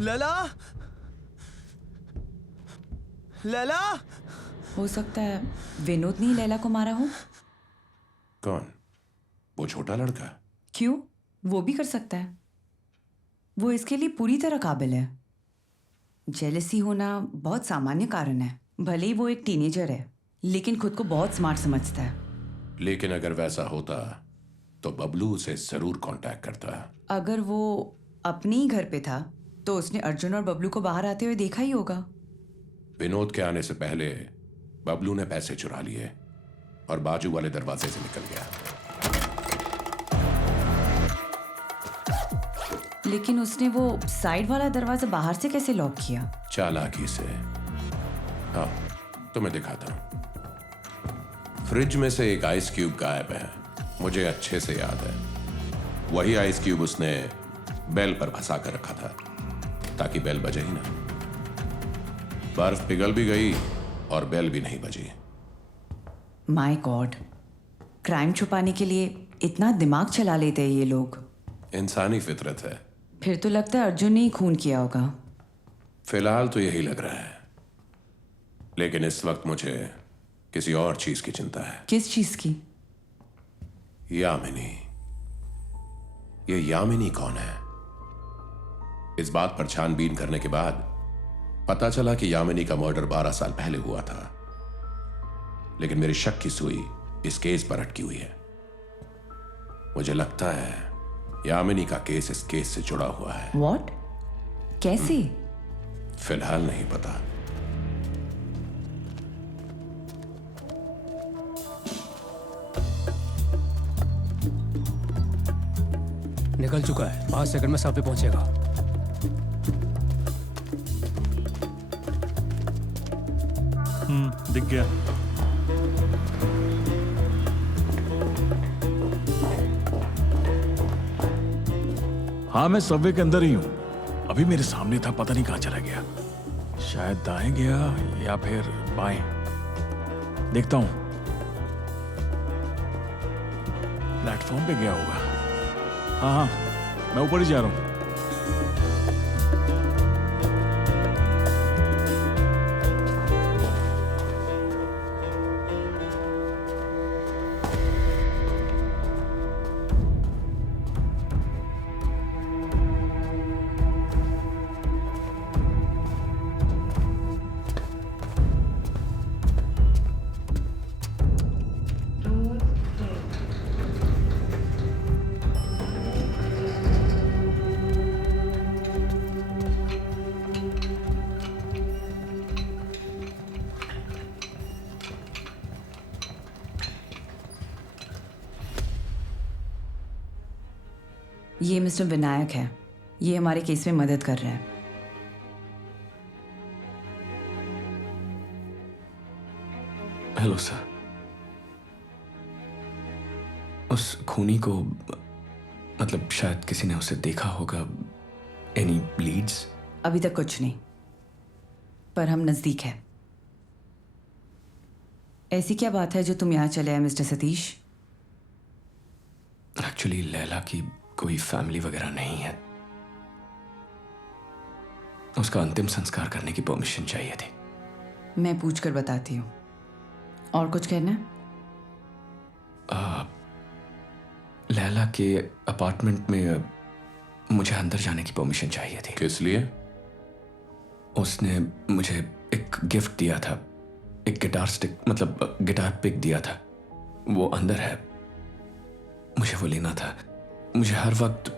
लैला, लैला, हो सकता है विनोद ने ही लैला को मारा हो। कौन? वो छोटा लड़का? क्यों? वो भी कर सकता है। वो इसके लिए पूरी तरह काबिल है। जेलसी होना बहुत सामान्य कारण है। भले ही वो एक टीनेजर है, लेकिन खुद को बहुत स्मार्ट समझता है। लेकिन अगर वैसा होता तो बबलू उसे जरूर कांटेक्ट करता। अगर वो अपने ही घर पे था तो उसने अर्जुन और बबलू को बाहर आते हुए देखा ही होगा। विनोद के आने से पहले बबलू ने पैसे चुरा लिए और बाजू वाले दरवाजे से निकल गया। लेकिन उसने वो साइड वाला दरवाजा बाहर से कैसे लॉक किया? चालाकी से। हाँ, तुम्हें दिखाता हूं। फ्रिज में से एक आइस क्यूब गायब है। मुझे अच्छे से याद है, वही आइस क्यूब उसने बेल पर फंसा कर रखा था ताकि बेल बजे ही ना। बर्फ पिघल भी गई और बेल भी नहीं बजी। माय गॉड, क्राइम छुपाने के लिए इतना दिमाग चला लेते हैं ये लोग। इंसानी फितरत है। फिर तो लगता है अर्जुन ने ही खून किया होगा। फिलहाल तो यही लग रहा है, लेकिन इस वक्त मुझे किसी और चीज की चिंता है। किस चीज की? यामिनी। ये यामिनी कौन है? इस बात पर छानबीन करने के बाद पता चला कि यामिनी का मर्डर 12 साल पहले हुआ था, लेकिन मेरी शक की सुई इस केस पर अटकी हुई है। मुझे लगता है यामिनी का केस इस केस से जुड़ा हुआ है। What? कैसे? फिलहाल नहीं पता। निकल चुका है, 5 सेकंड में सब पे पहुंचेगा। दिख गया। हाँ, मैं सबवे के अंदर ही हूँ। अभी मेरे सामने था, पता नहीं कहाँ चला गया। शायद दाएं गया या फिर बाएं। देखता हूँ। प्लेटफॉर्म पे गया होगा। हाँ, मैं ऊपर ही जा रहा हूँ। ये मिस्टर विनायक है। ये हमारे केस में मदद कर रहे हैं। Hello sir. उस खूनी को मतलब शायद किसी ने उसे देखा होगा। Any leads? अभी तक कुछ नहीं, पर हम नजदीक हैं। ऐसी क्या बात है जो तुम यहाँ चले आए मिस्टर सतीश? एक्चुअली लैला की कोई फैमिली वगैरह नहीं है। उसका अंतिम संस्कार करने की परमिशन चाहिए थी। मैं पूछकर बताती हूँ। और कुछ कहना है? लैला के अपार्टमेंट में मुझे अंदर जाने की परमिशन चाहिए थी। किस लिए? उसने मुझे एक गिफ्ट दिया था, एक गिटार स्टिक, मतलब गिटार पिक दिया था। वो अंदर है, मुझे वो लेना था। मुझे हर वक्त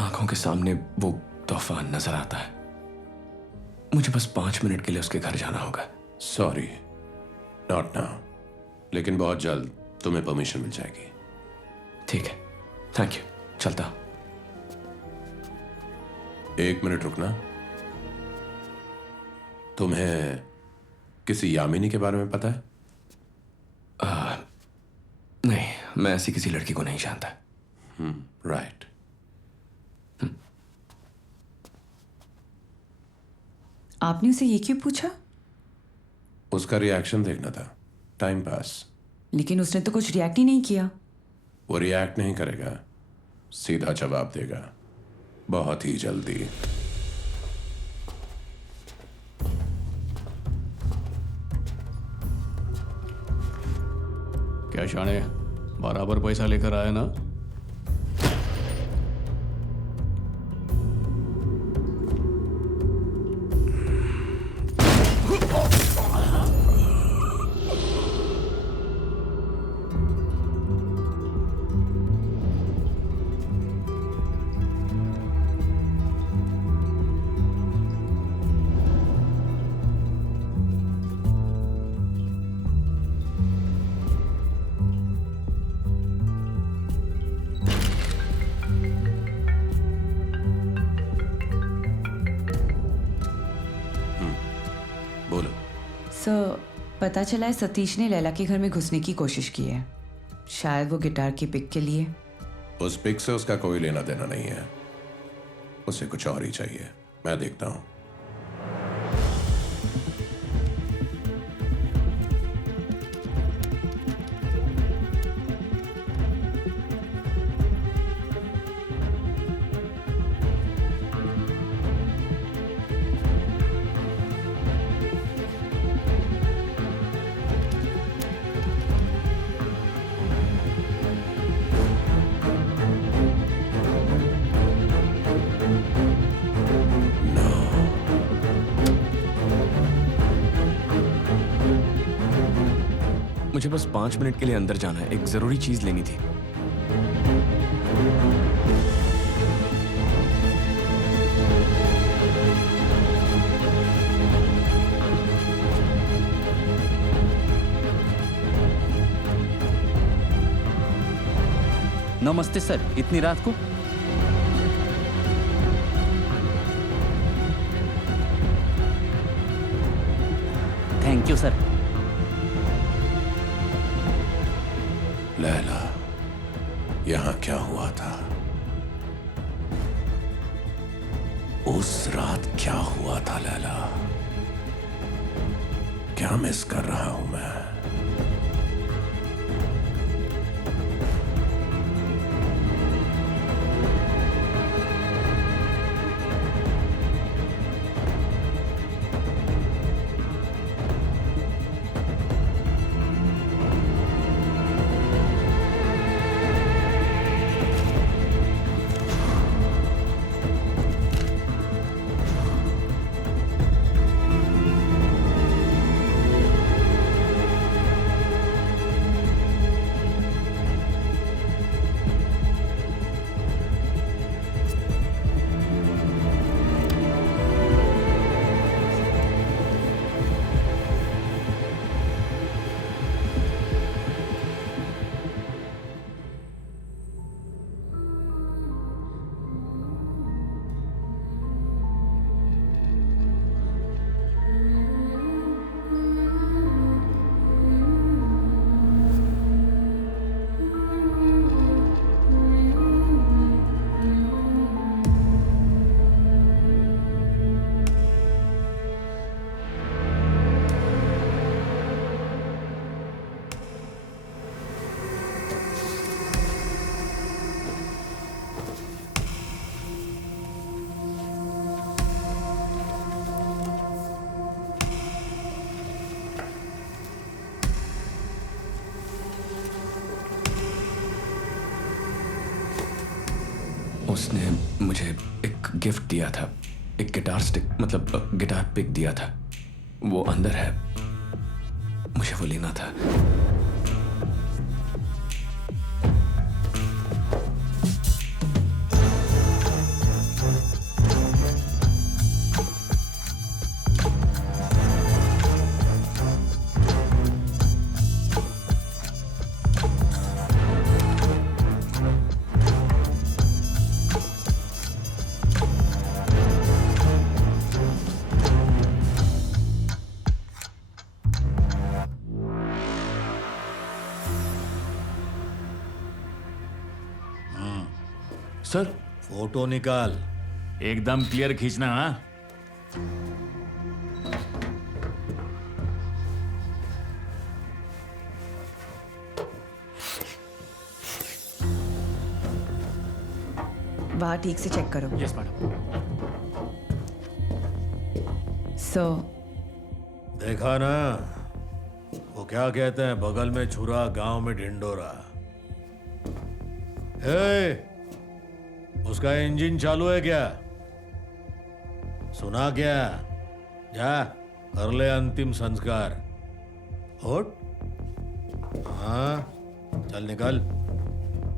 आंखों के सामने वो तोहफा नजर आता है। मुझे बस 5 मिनट के लिए उसके घर जाना होगा। सॉरी, नॉट नाउ, लेकिन बहुत जल्द तुम्हें परमिशन मिल जाएगी। ठीक है, थैंक यू। चलता हूं। 1 मिनट रुकना। तुम्हें किसी यामिनी के बारे में पता है? नहीं, मैं ऐसी किसी लड़की को नहीं जानता। राइट। आपने उसे ये क्यों पूछा? उसका रिएक्शन देखना था, टाइम पास। लेकिन उसने तो कुछ रिएक्ट ही नहीं किया। वो रिएक्ट नहीं करेगा, सीधा जवाब देगा, बहुत ही जल्दी। क्या शाने, बराबर पैसा लेकर आया ना? सर, पता चला है सतीश ने लैला के घर में घुसने की कोशिश की है। शायद वो गिटार की पिक के लिए। उस पिक से उसका कोई लेना देना नहीं है, उसे कुछ और ही चाहिए। मैं देखता हूं। मुझे बस 5 मिनट के लिए अंदर जाना है, एक जरूरी चीज लेनी थी। नमस्ते सर, इतनी रात को? Thank you sir. लैला, यहां क्या हुआ था? उस रात क्या हुआ था लैला? क्या मिस कर रहा हूं मैं? उसने मुझे एक गिफ्ट दिया था, एक गिटार स्टिक, मतलब गिटार पिक दिया था। वो अंदर है, मुझे वो लेना था। सर फोटो निकाल, एकदम क्लियर खींचना। हाँ, बाहर ठीक से चेक करो। Yes madam. सो देखा ना, वो क्या कहते हैं, बगल में छुरा गांव में ढिंडोरा। हे, उसका इंजन चालू है क्या? सुना क्या? जा कर ले अंतिम संस्कार। उठ। हाँ चल निकल,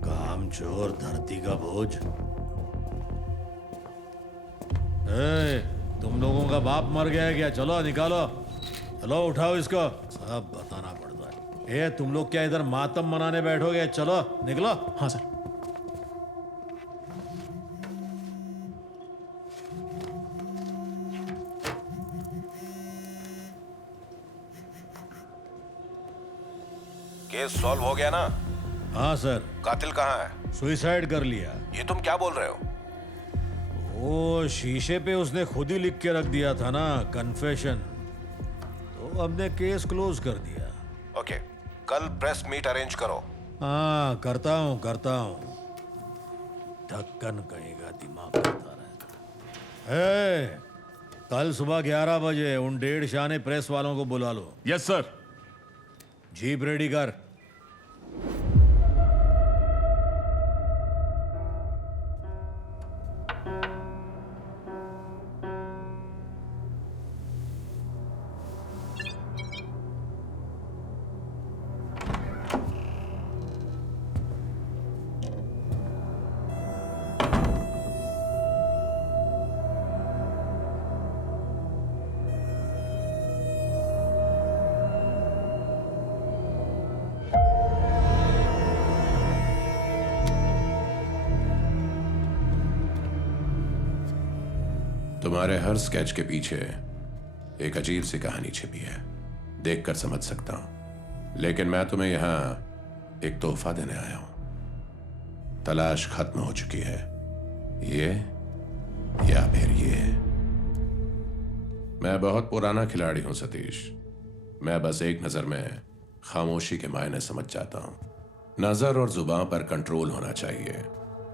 काम चोर धरती का बोझ। ए, तुम लोगों का बाप मर गया है क्या? चलो निकालो, चलो उठाओ इसको, सब बताना पड़ता है। ए, तुम लोग क्या इधर मातम मनाने बैठोगे? चलो निकलो। हाँ सर। केस सॉल्व हो गया ना? हाँ सर। कातिल कहाँ है? सुइसाइड कर लिया। ये तुम क्या बोल रहे हो? वो शीशे पे उसने खुद ही लिख के रख दिया था ना, कन्फेशन, तो हमने केस क्लोज कर दिया। ओके, कल प्रेस मीट अरेंज करो। हाँ करता हूँ ढक्कन कहेगा, दिमाग करता रहता है। कल सुबह 11 बजे उन 1.5 शाने प्रेस वालों को बुला लो। Yes sir. जीप रेडी कर। तुम्हारे हर स्केच के पीछे एक अजीब सी कहानी छिपी है, देखकर समझ सकता हूं। लेकिन मैं तुम्हें यहां एक तोहफा देने आया हूं। तलाश खत्म हो चुकी है, ये या फिर ये। मैं बहुत पुराना खिलाड़ी हूं सतीश। मैं बस एक नजर में खामोशी के मायने समझ जाता हूं। नजर और जुबान पर कंट्रोल होना चाहिए,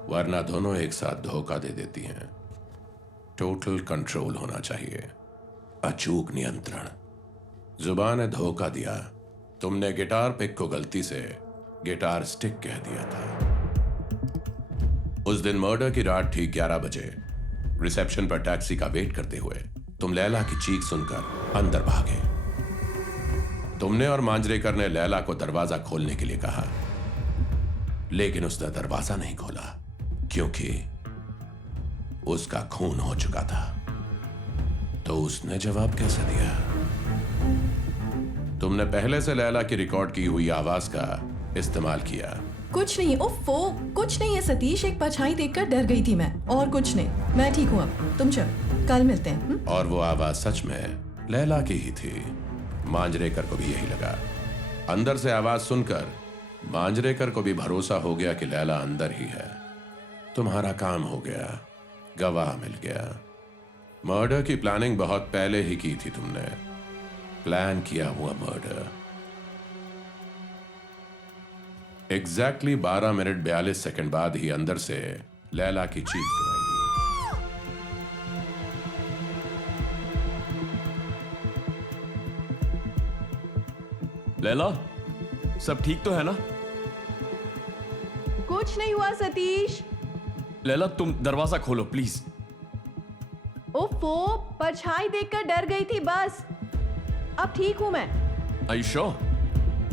वरना दोनों एक साथ धोखा दे देती हैं। टोटल कंट्रोल होना चाहिए, अचूक नियंत्रण। जुबान ने धोखा दिया। तुमने गिटार पिक को गलती से गिटार स्टिक कह दिया था। उस दिन मर्डर की रात ठीक 11 बजे रिसेप्शन पर टैक्सी का वेट करते हुए तुम लैला की चीख सुनकर अंदर भागे। तुमने और मांजरेकर ने लैला को दरवाजा खोलने के लिए कहा, लेकिन उसने दरवाजा नहीं खोला क्योंकि उसका खून हो चुका था। तो उसने जवाब कैसे दिया? तुमने पहले से लैला की रिकॉर्ड की हुई आवाज का इस्तेमाल किया। कुछ नहीं, ओफो, कुछ नहीं है सतीश, एक परछाई देखकर डर गई थी मैं, और कुछ नहीं। मैं ठीक हूँ अब, तुम चलो, कल मिलते हैं। और वो आवाज सच में लैला की ही थी। मांजरेकर को भी यही लगा। अंदर से आवाज सुनकर मांजरेकर को भी भरोसा हो गया कि लैला अंदर ही है। तुम्हारा काम हो गया, गवाह मिल गया। मर्डर की प्लानिंग बहुत पहले ही की थी तुमने। प्लान किया हुआ मर्डर। एग्जैक्टली 12 मिनट 42 सेकंड बाद ही अंदर से लैला की चीख सुनाई दी। लैला, सब ठीक तो है ना? कुछ नहीं हुआ सतीश। लैला, तुम दरवाजा खोलो प्लीज। ओफो, परछाई देखकर डर गई थी बस। अब ठीक हूं मैं। Are you sure?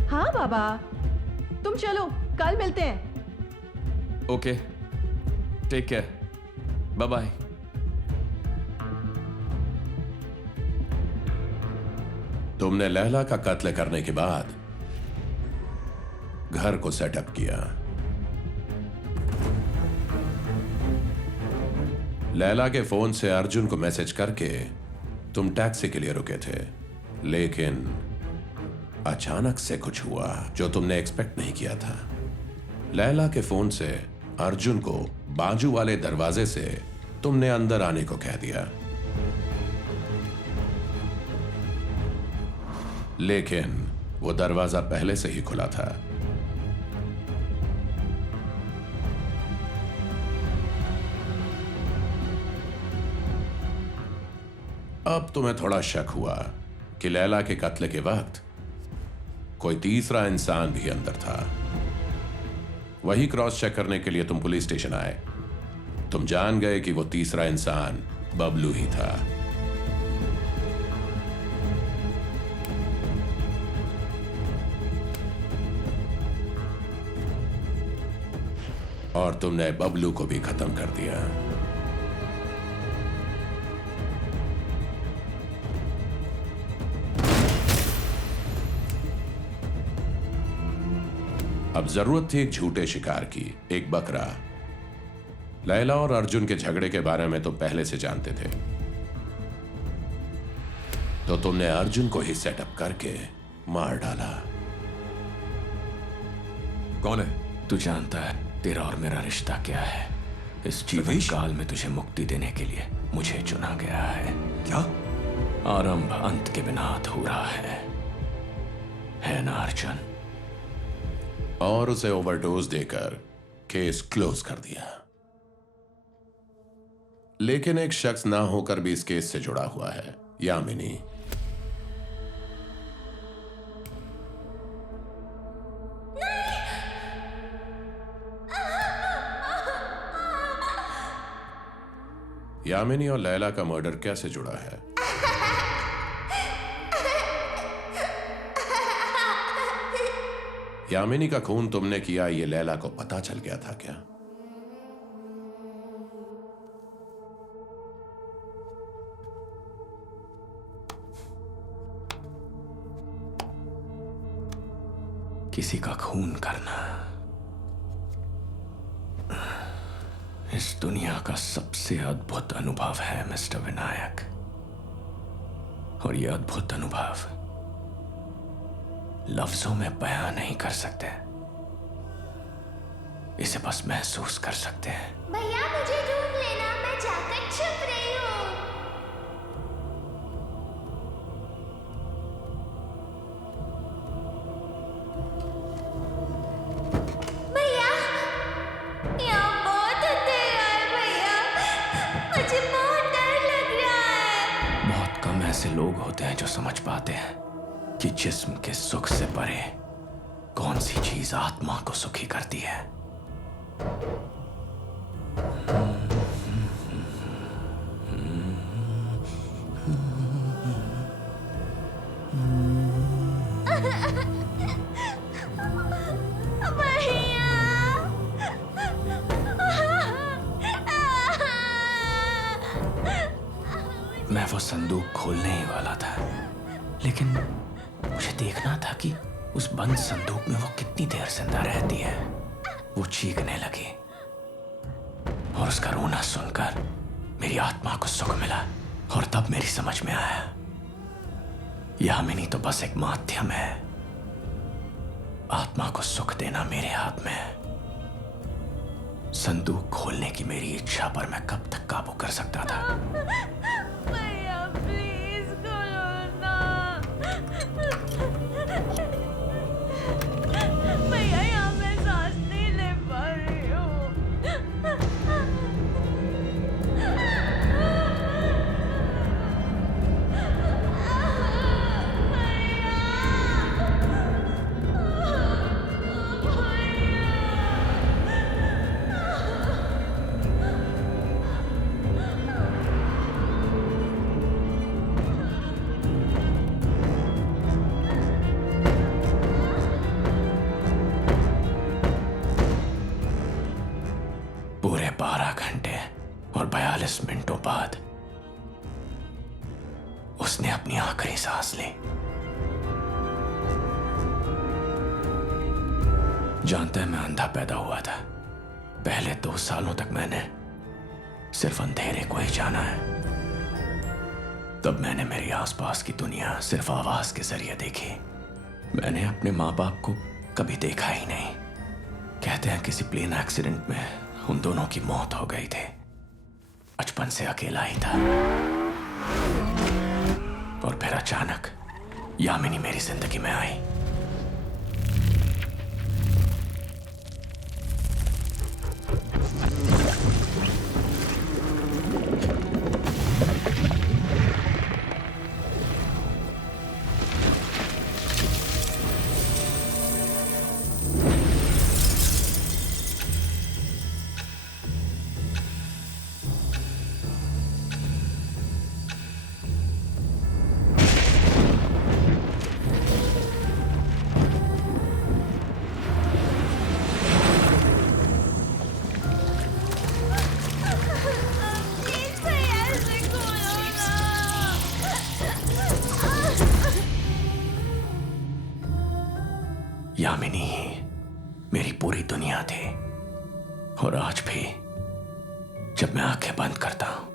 हाँ बाबा, तुम चलो, कल मिलते हैं। Okay, take care, bye bye. तुमने लैला का कत्ल करने के बाद घर को सेटअप किया। लैला के फोन से अर्जुन को मैसेज करके तुम टैक्सी के लिए रुके थे, लेकिन अचानक से कुछ हुआ जो तुमने एक्सपेक्ट नहीं किया था। लैला के फोन से अर्जुन को बाजू वाले दरवाजे से तुमने अंदर आने को कह दिया, लेकिन वो दरवाजा पहले से ही खुला था। अब तुम्हें थोड़ा शक हुआ कि लैला के कत्ल के वक्त कोई तीसरा इंसान भी अंदर था। वही क्रॉस चेक करने के लिए तुम पुलिस स्टेशन आए। तुम जान गए कि वो तीसरा इंसान बबलू ही था। और तुमने बबलू को भी खत्म कर दिया। अब जरूरत थी एक झूठे शिकार की, एक बकरा। लैला और अर्जुन के झगड़े के बारे में तो पहले से जानते थे, तो तुमने अर्जुन को ही सेटअप करके मार डाला। कौन है? तू जानता है तेरा और मेरा रिश्ता क्या है। इस जीवन काल में तुझे मुक्ति देने के लिए मुझे चुना गया है। क्या? आरंभ अंत के बिना अधूरा है ना अर्जुन? और उसे ओवरडोज देकर केस क्लोज कर दिया। लेकिन एक शख्स ना होकर भी इस केस से जुड़ा हुआ है, यामिनी। यामिनी और लैला का मर्डर कैसे जुड़ा है? यामिनी का खून तुमने किया, ये लैला को पता चल गया था क्या? किसी का खून करना इस दुनिया का सबसे अद्भुत अनुभव है मिस्टर विनायक। और यह अद्भुत अनुभव लफ्जों में बयां नहीं कर सकते। इसे बस महसूस कर सकते हैं। भैया मुझे ढूंढ लेना, मैं जाकर छुप रही हूँ। भैया यहाँ बहुत अंधेरा है भैया, मुझे बहुत डर लग रहा है। बहुत कम ऐसे लोग होते हैं जो समझ पाते हैं कि जिस्म के सुख से परे कौन सी चीज आत्मा को सुखी करती है। मैं वो संदूक खोलने ही वाला था, लेकिन मुझे देखना था कि उस बंद संदूक में वो कितनी देर जिंदा रहती है। वो चीखने लगी और उसका रोना सुनकर मेरी आत्मा को सुख मिला, और तब मेरी समझ में आया यामिनी तो बस एक माध्यम है। आत्मा को सुख देना मेरे हाथ में है। संदूक खोलने की मेरी इच्छा पर मैं कब तक काबू कर सकता था। भैया प्लीज खोलो ना। भैया यहाँ मैं सांस नहीं ले पा रही हूँ। पूरे 12 घंटे और 42 मिनटों बाद उसने अपनी आखिरी सांस ली। जानता है मैं अंधा पैदा हुआ था। पहले 2 सालों तक मैंने सिर्फ अंधेरे को ही जाना है। तब मैंने मेरी आसपास की दुनिया सिर्फ आवाज के जरिए देखी। मैंने अपने माँ बाप को कभी देखा ही नहीं। कहते हैं किसी प्लेन एक्सीडेंट में उन दोनों की मौत हो गई थी। बचपन से अकेला ही था, और फिर अचानक यामिनी मेरी जिंदगी में आई। यामिनी ही मेरी पूरी दुनिया थी, और आज भी जब मैं आंखें बंद करता हूं,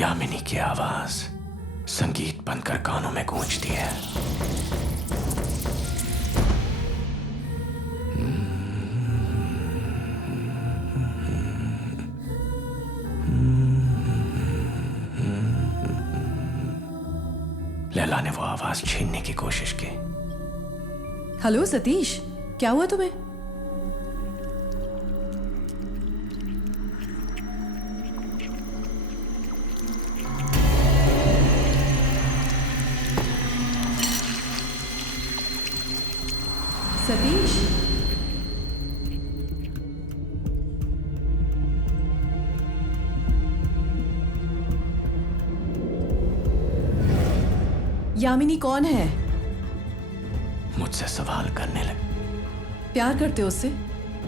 यामिनी की आवाज संगीत बनकर कानों में गूंजती है। लैला ने वो आवाज छीनने की कोशिश की। हेलो सतीश, क्या हुआ तुम्हें? सतीश, यामिनी कौन है? मुझसे सवाल करने लगे। प्यार करते हो उससे?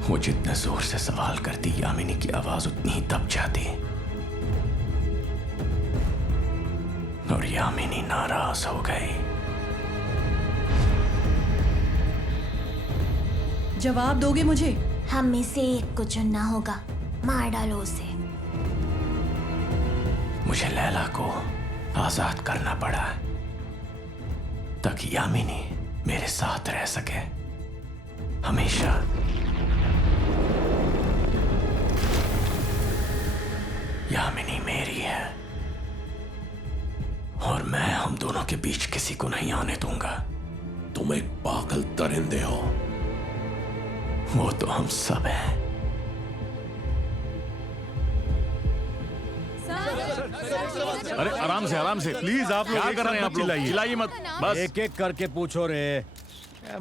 वो जितने जोर से सवाल करती, यामिनी की आवाज उतनी ही दब जाती, और यामिनी नाराज हो गई। जवाब दोगे मुझे? हम में से एक को चुनना होगा, मार डालो उसे। मुझे लैला को आजाद करना पड़ा ताकि यामिनी मेरे साथ रह सके हमेशा। यामिनी मेरी है और मैं हम दोनों के बीच किसी को नहीं आने दूंगा। तुम एक पागल दरिंदे हो। वो तो हम सब हैं। अरे आराम से प्लीज। आप लोग क्या कर रहे हैं? आप लोग चिल्लाइए मत, बस एक एक करके पूछो रे।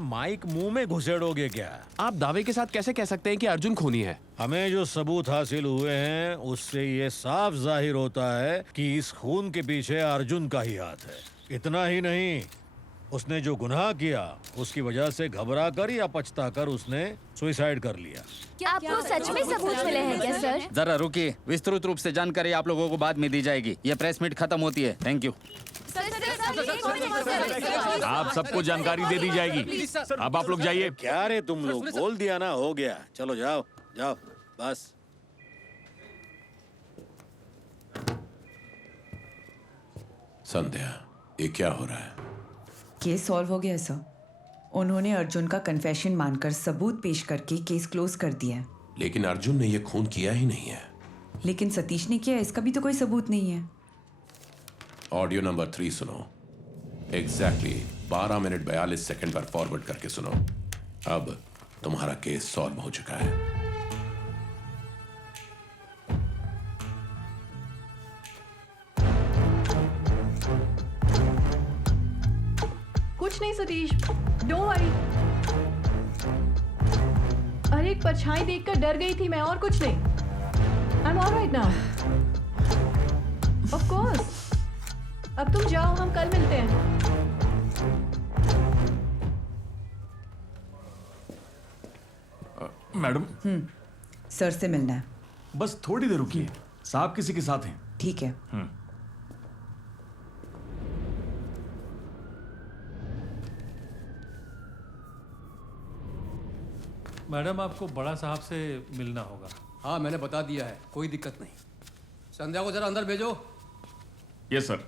माइक मुंह में घुसेड़ोगे क्या? आप दावे के साथ कैसे कह सकते हैं कि अर्जुन खूनी है? हमें जो सबूत हासिल हुए हैं उससे ये साफ जाहिर होता है कि इस खून के पीछे अर्जुन का ही हाथ है। इतना ही नहीं, उसने जो गुनाह किया उसकी वजह से घबरा कर या पछता कर उसने सुसाइड कर लिया। आपको सच में सबूत मिले हैं क्या सर? जरा रुकिए, विस्तृत रूप से जानकारी आप लोगों को बाद में दी जाएगी। ये प्रेस मीट खत्म होती है। Thank you. आप सबको जानकारी दे दी जाएगी। अब आप लोग जाइए। क्या रे तुम लोग, बोल दिया ना, हो गया। चलो जाओ जाओ बस। संध्या, ये क्या हो रहा है? केस सॉल्व हो गया सर। उन्होंने अर्जुन का कन्फेशन मानकर सबूत पेश करके केस क्लोज कर दिया है। लेकिन अर्जुन ने ये खून किया ही नहीं है। लेकिन सतीश ने किया, इसका भी तो कोई सबूत नहीं है। ऑडियो नंबर 3 सुनो। एग्जैक्टली 12 मिनट 42 सेकंड पर फॉरवर्ड करके सुनो। अब तुम्हारा केस सॉल्व हो चुका है। कुछ नहीं सतीश, डोंट वरी। अरे एक परछाई देखकर डर गई थी मैं, और कुछ नहीं। I am alright now. Of course. अब तुम जाओ, हम कल मिलते हैं। मैडम, सर से मिलना है। बस थोड़ी देर रुकिए, साहब किसी के साथ हैं। ठीक है। मैडम, आपको बड़ा साहब से मिलना होगा। हाँ, मैंने बता दिया है, कोई दिक्कत नहीं। संध्या को जरा अंदर भेजो। Yes sir.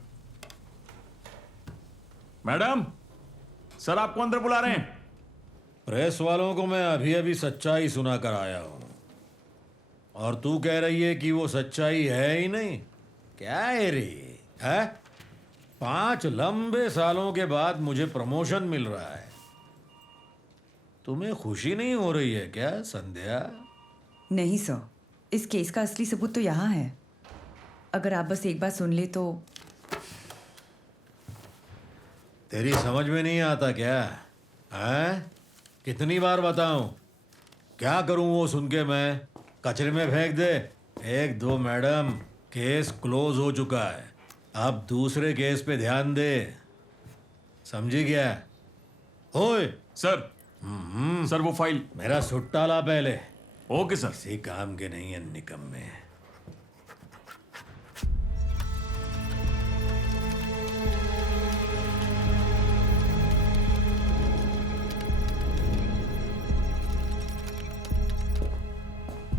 मैडम, सर आपको अंदर बुला रहे हैं। प्रेस वालों को मैं अभी अभी सच्चाई सुना कर आया हूं, और तू कह रही है कि वो सच्चाई है ही नहीं। क्या है रे? है 5 लंबे सालों के बाद मुझे प्रमोशन मिल रहा है। तुम्हें खुशी नहीं हो रही है क्या संध्या? नहीं सर, इस केस का असली सबूत तो यहाँ है। अगर आप बस एक बार सुन ले तो। तेरी समझ में नहीं आता क्या? हैं? कितनी बार बताऊं? क्या करूं वो सुन के मैं? कचरे में फेंक दे। 1-2 मैडम, केस क्लोज हो चुका है। अब दूसरे केस पे ध्यान दे। समझी क्या? ओए सर। सर वो फाइल। मेरा सुट्टा ला पहले। Okay sir. किसी काम के नहीं है निकम्मे।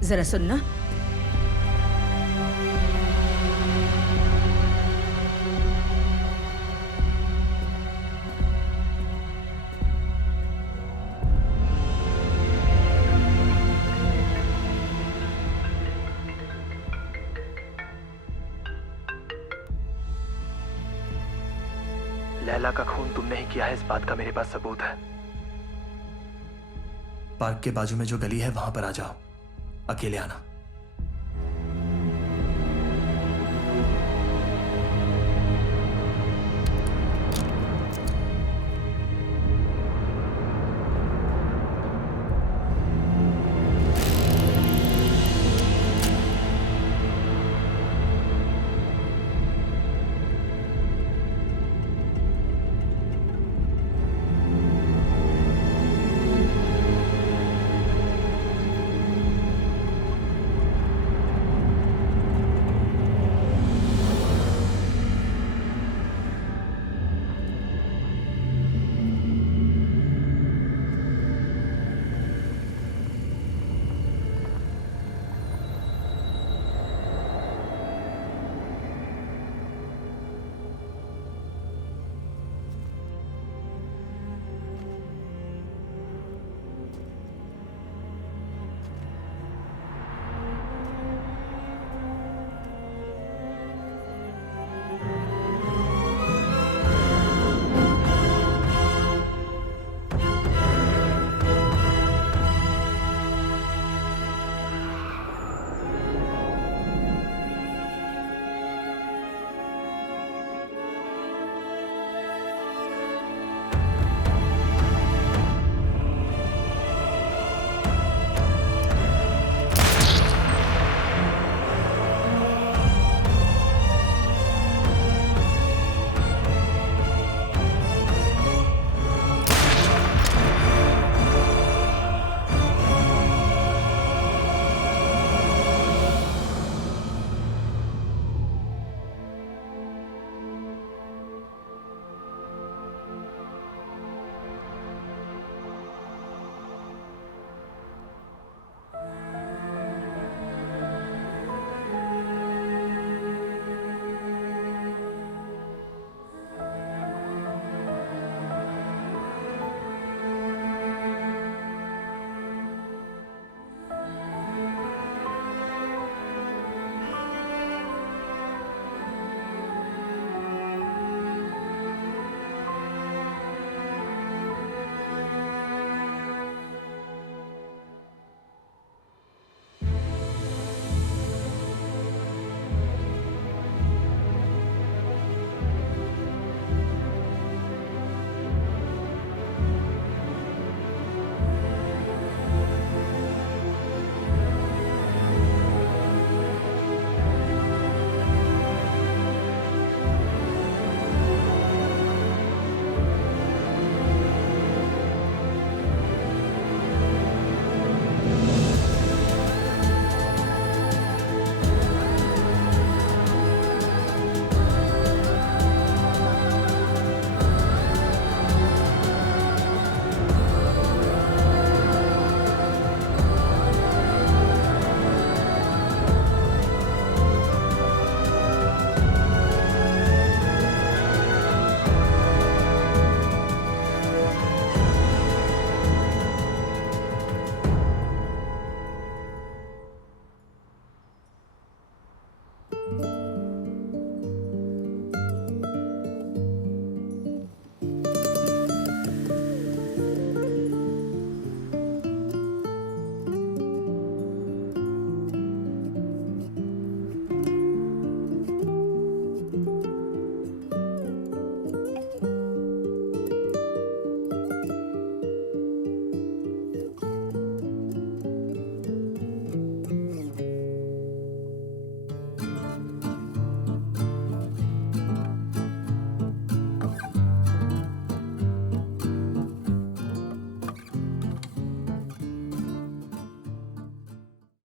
जरा सुनना। लैला का खून तुमने ही किया है, इस बात का मेरे पास सबूत है। पार्क के बाजू में जो गली है वहां पर आ जाओ, अकेले आना। है।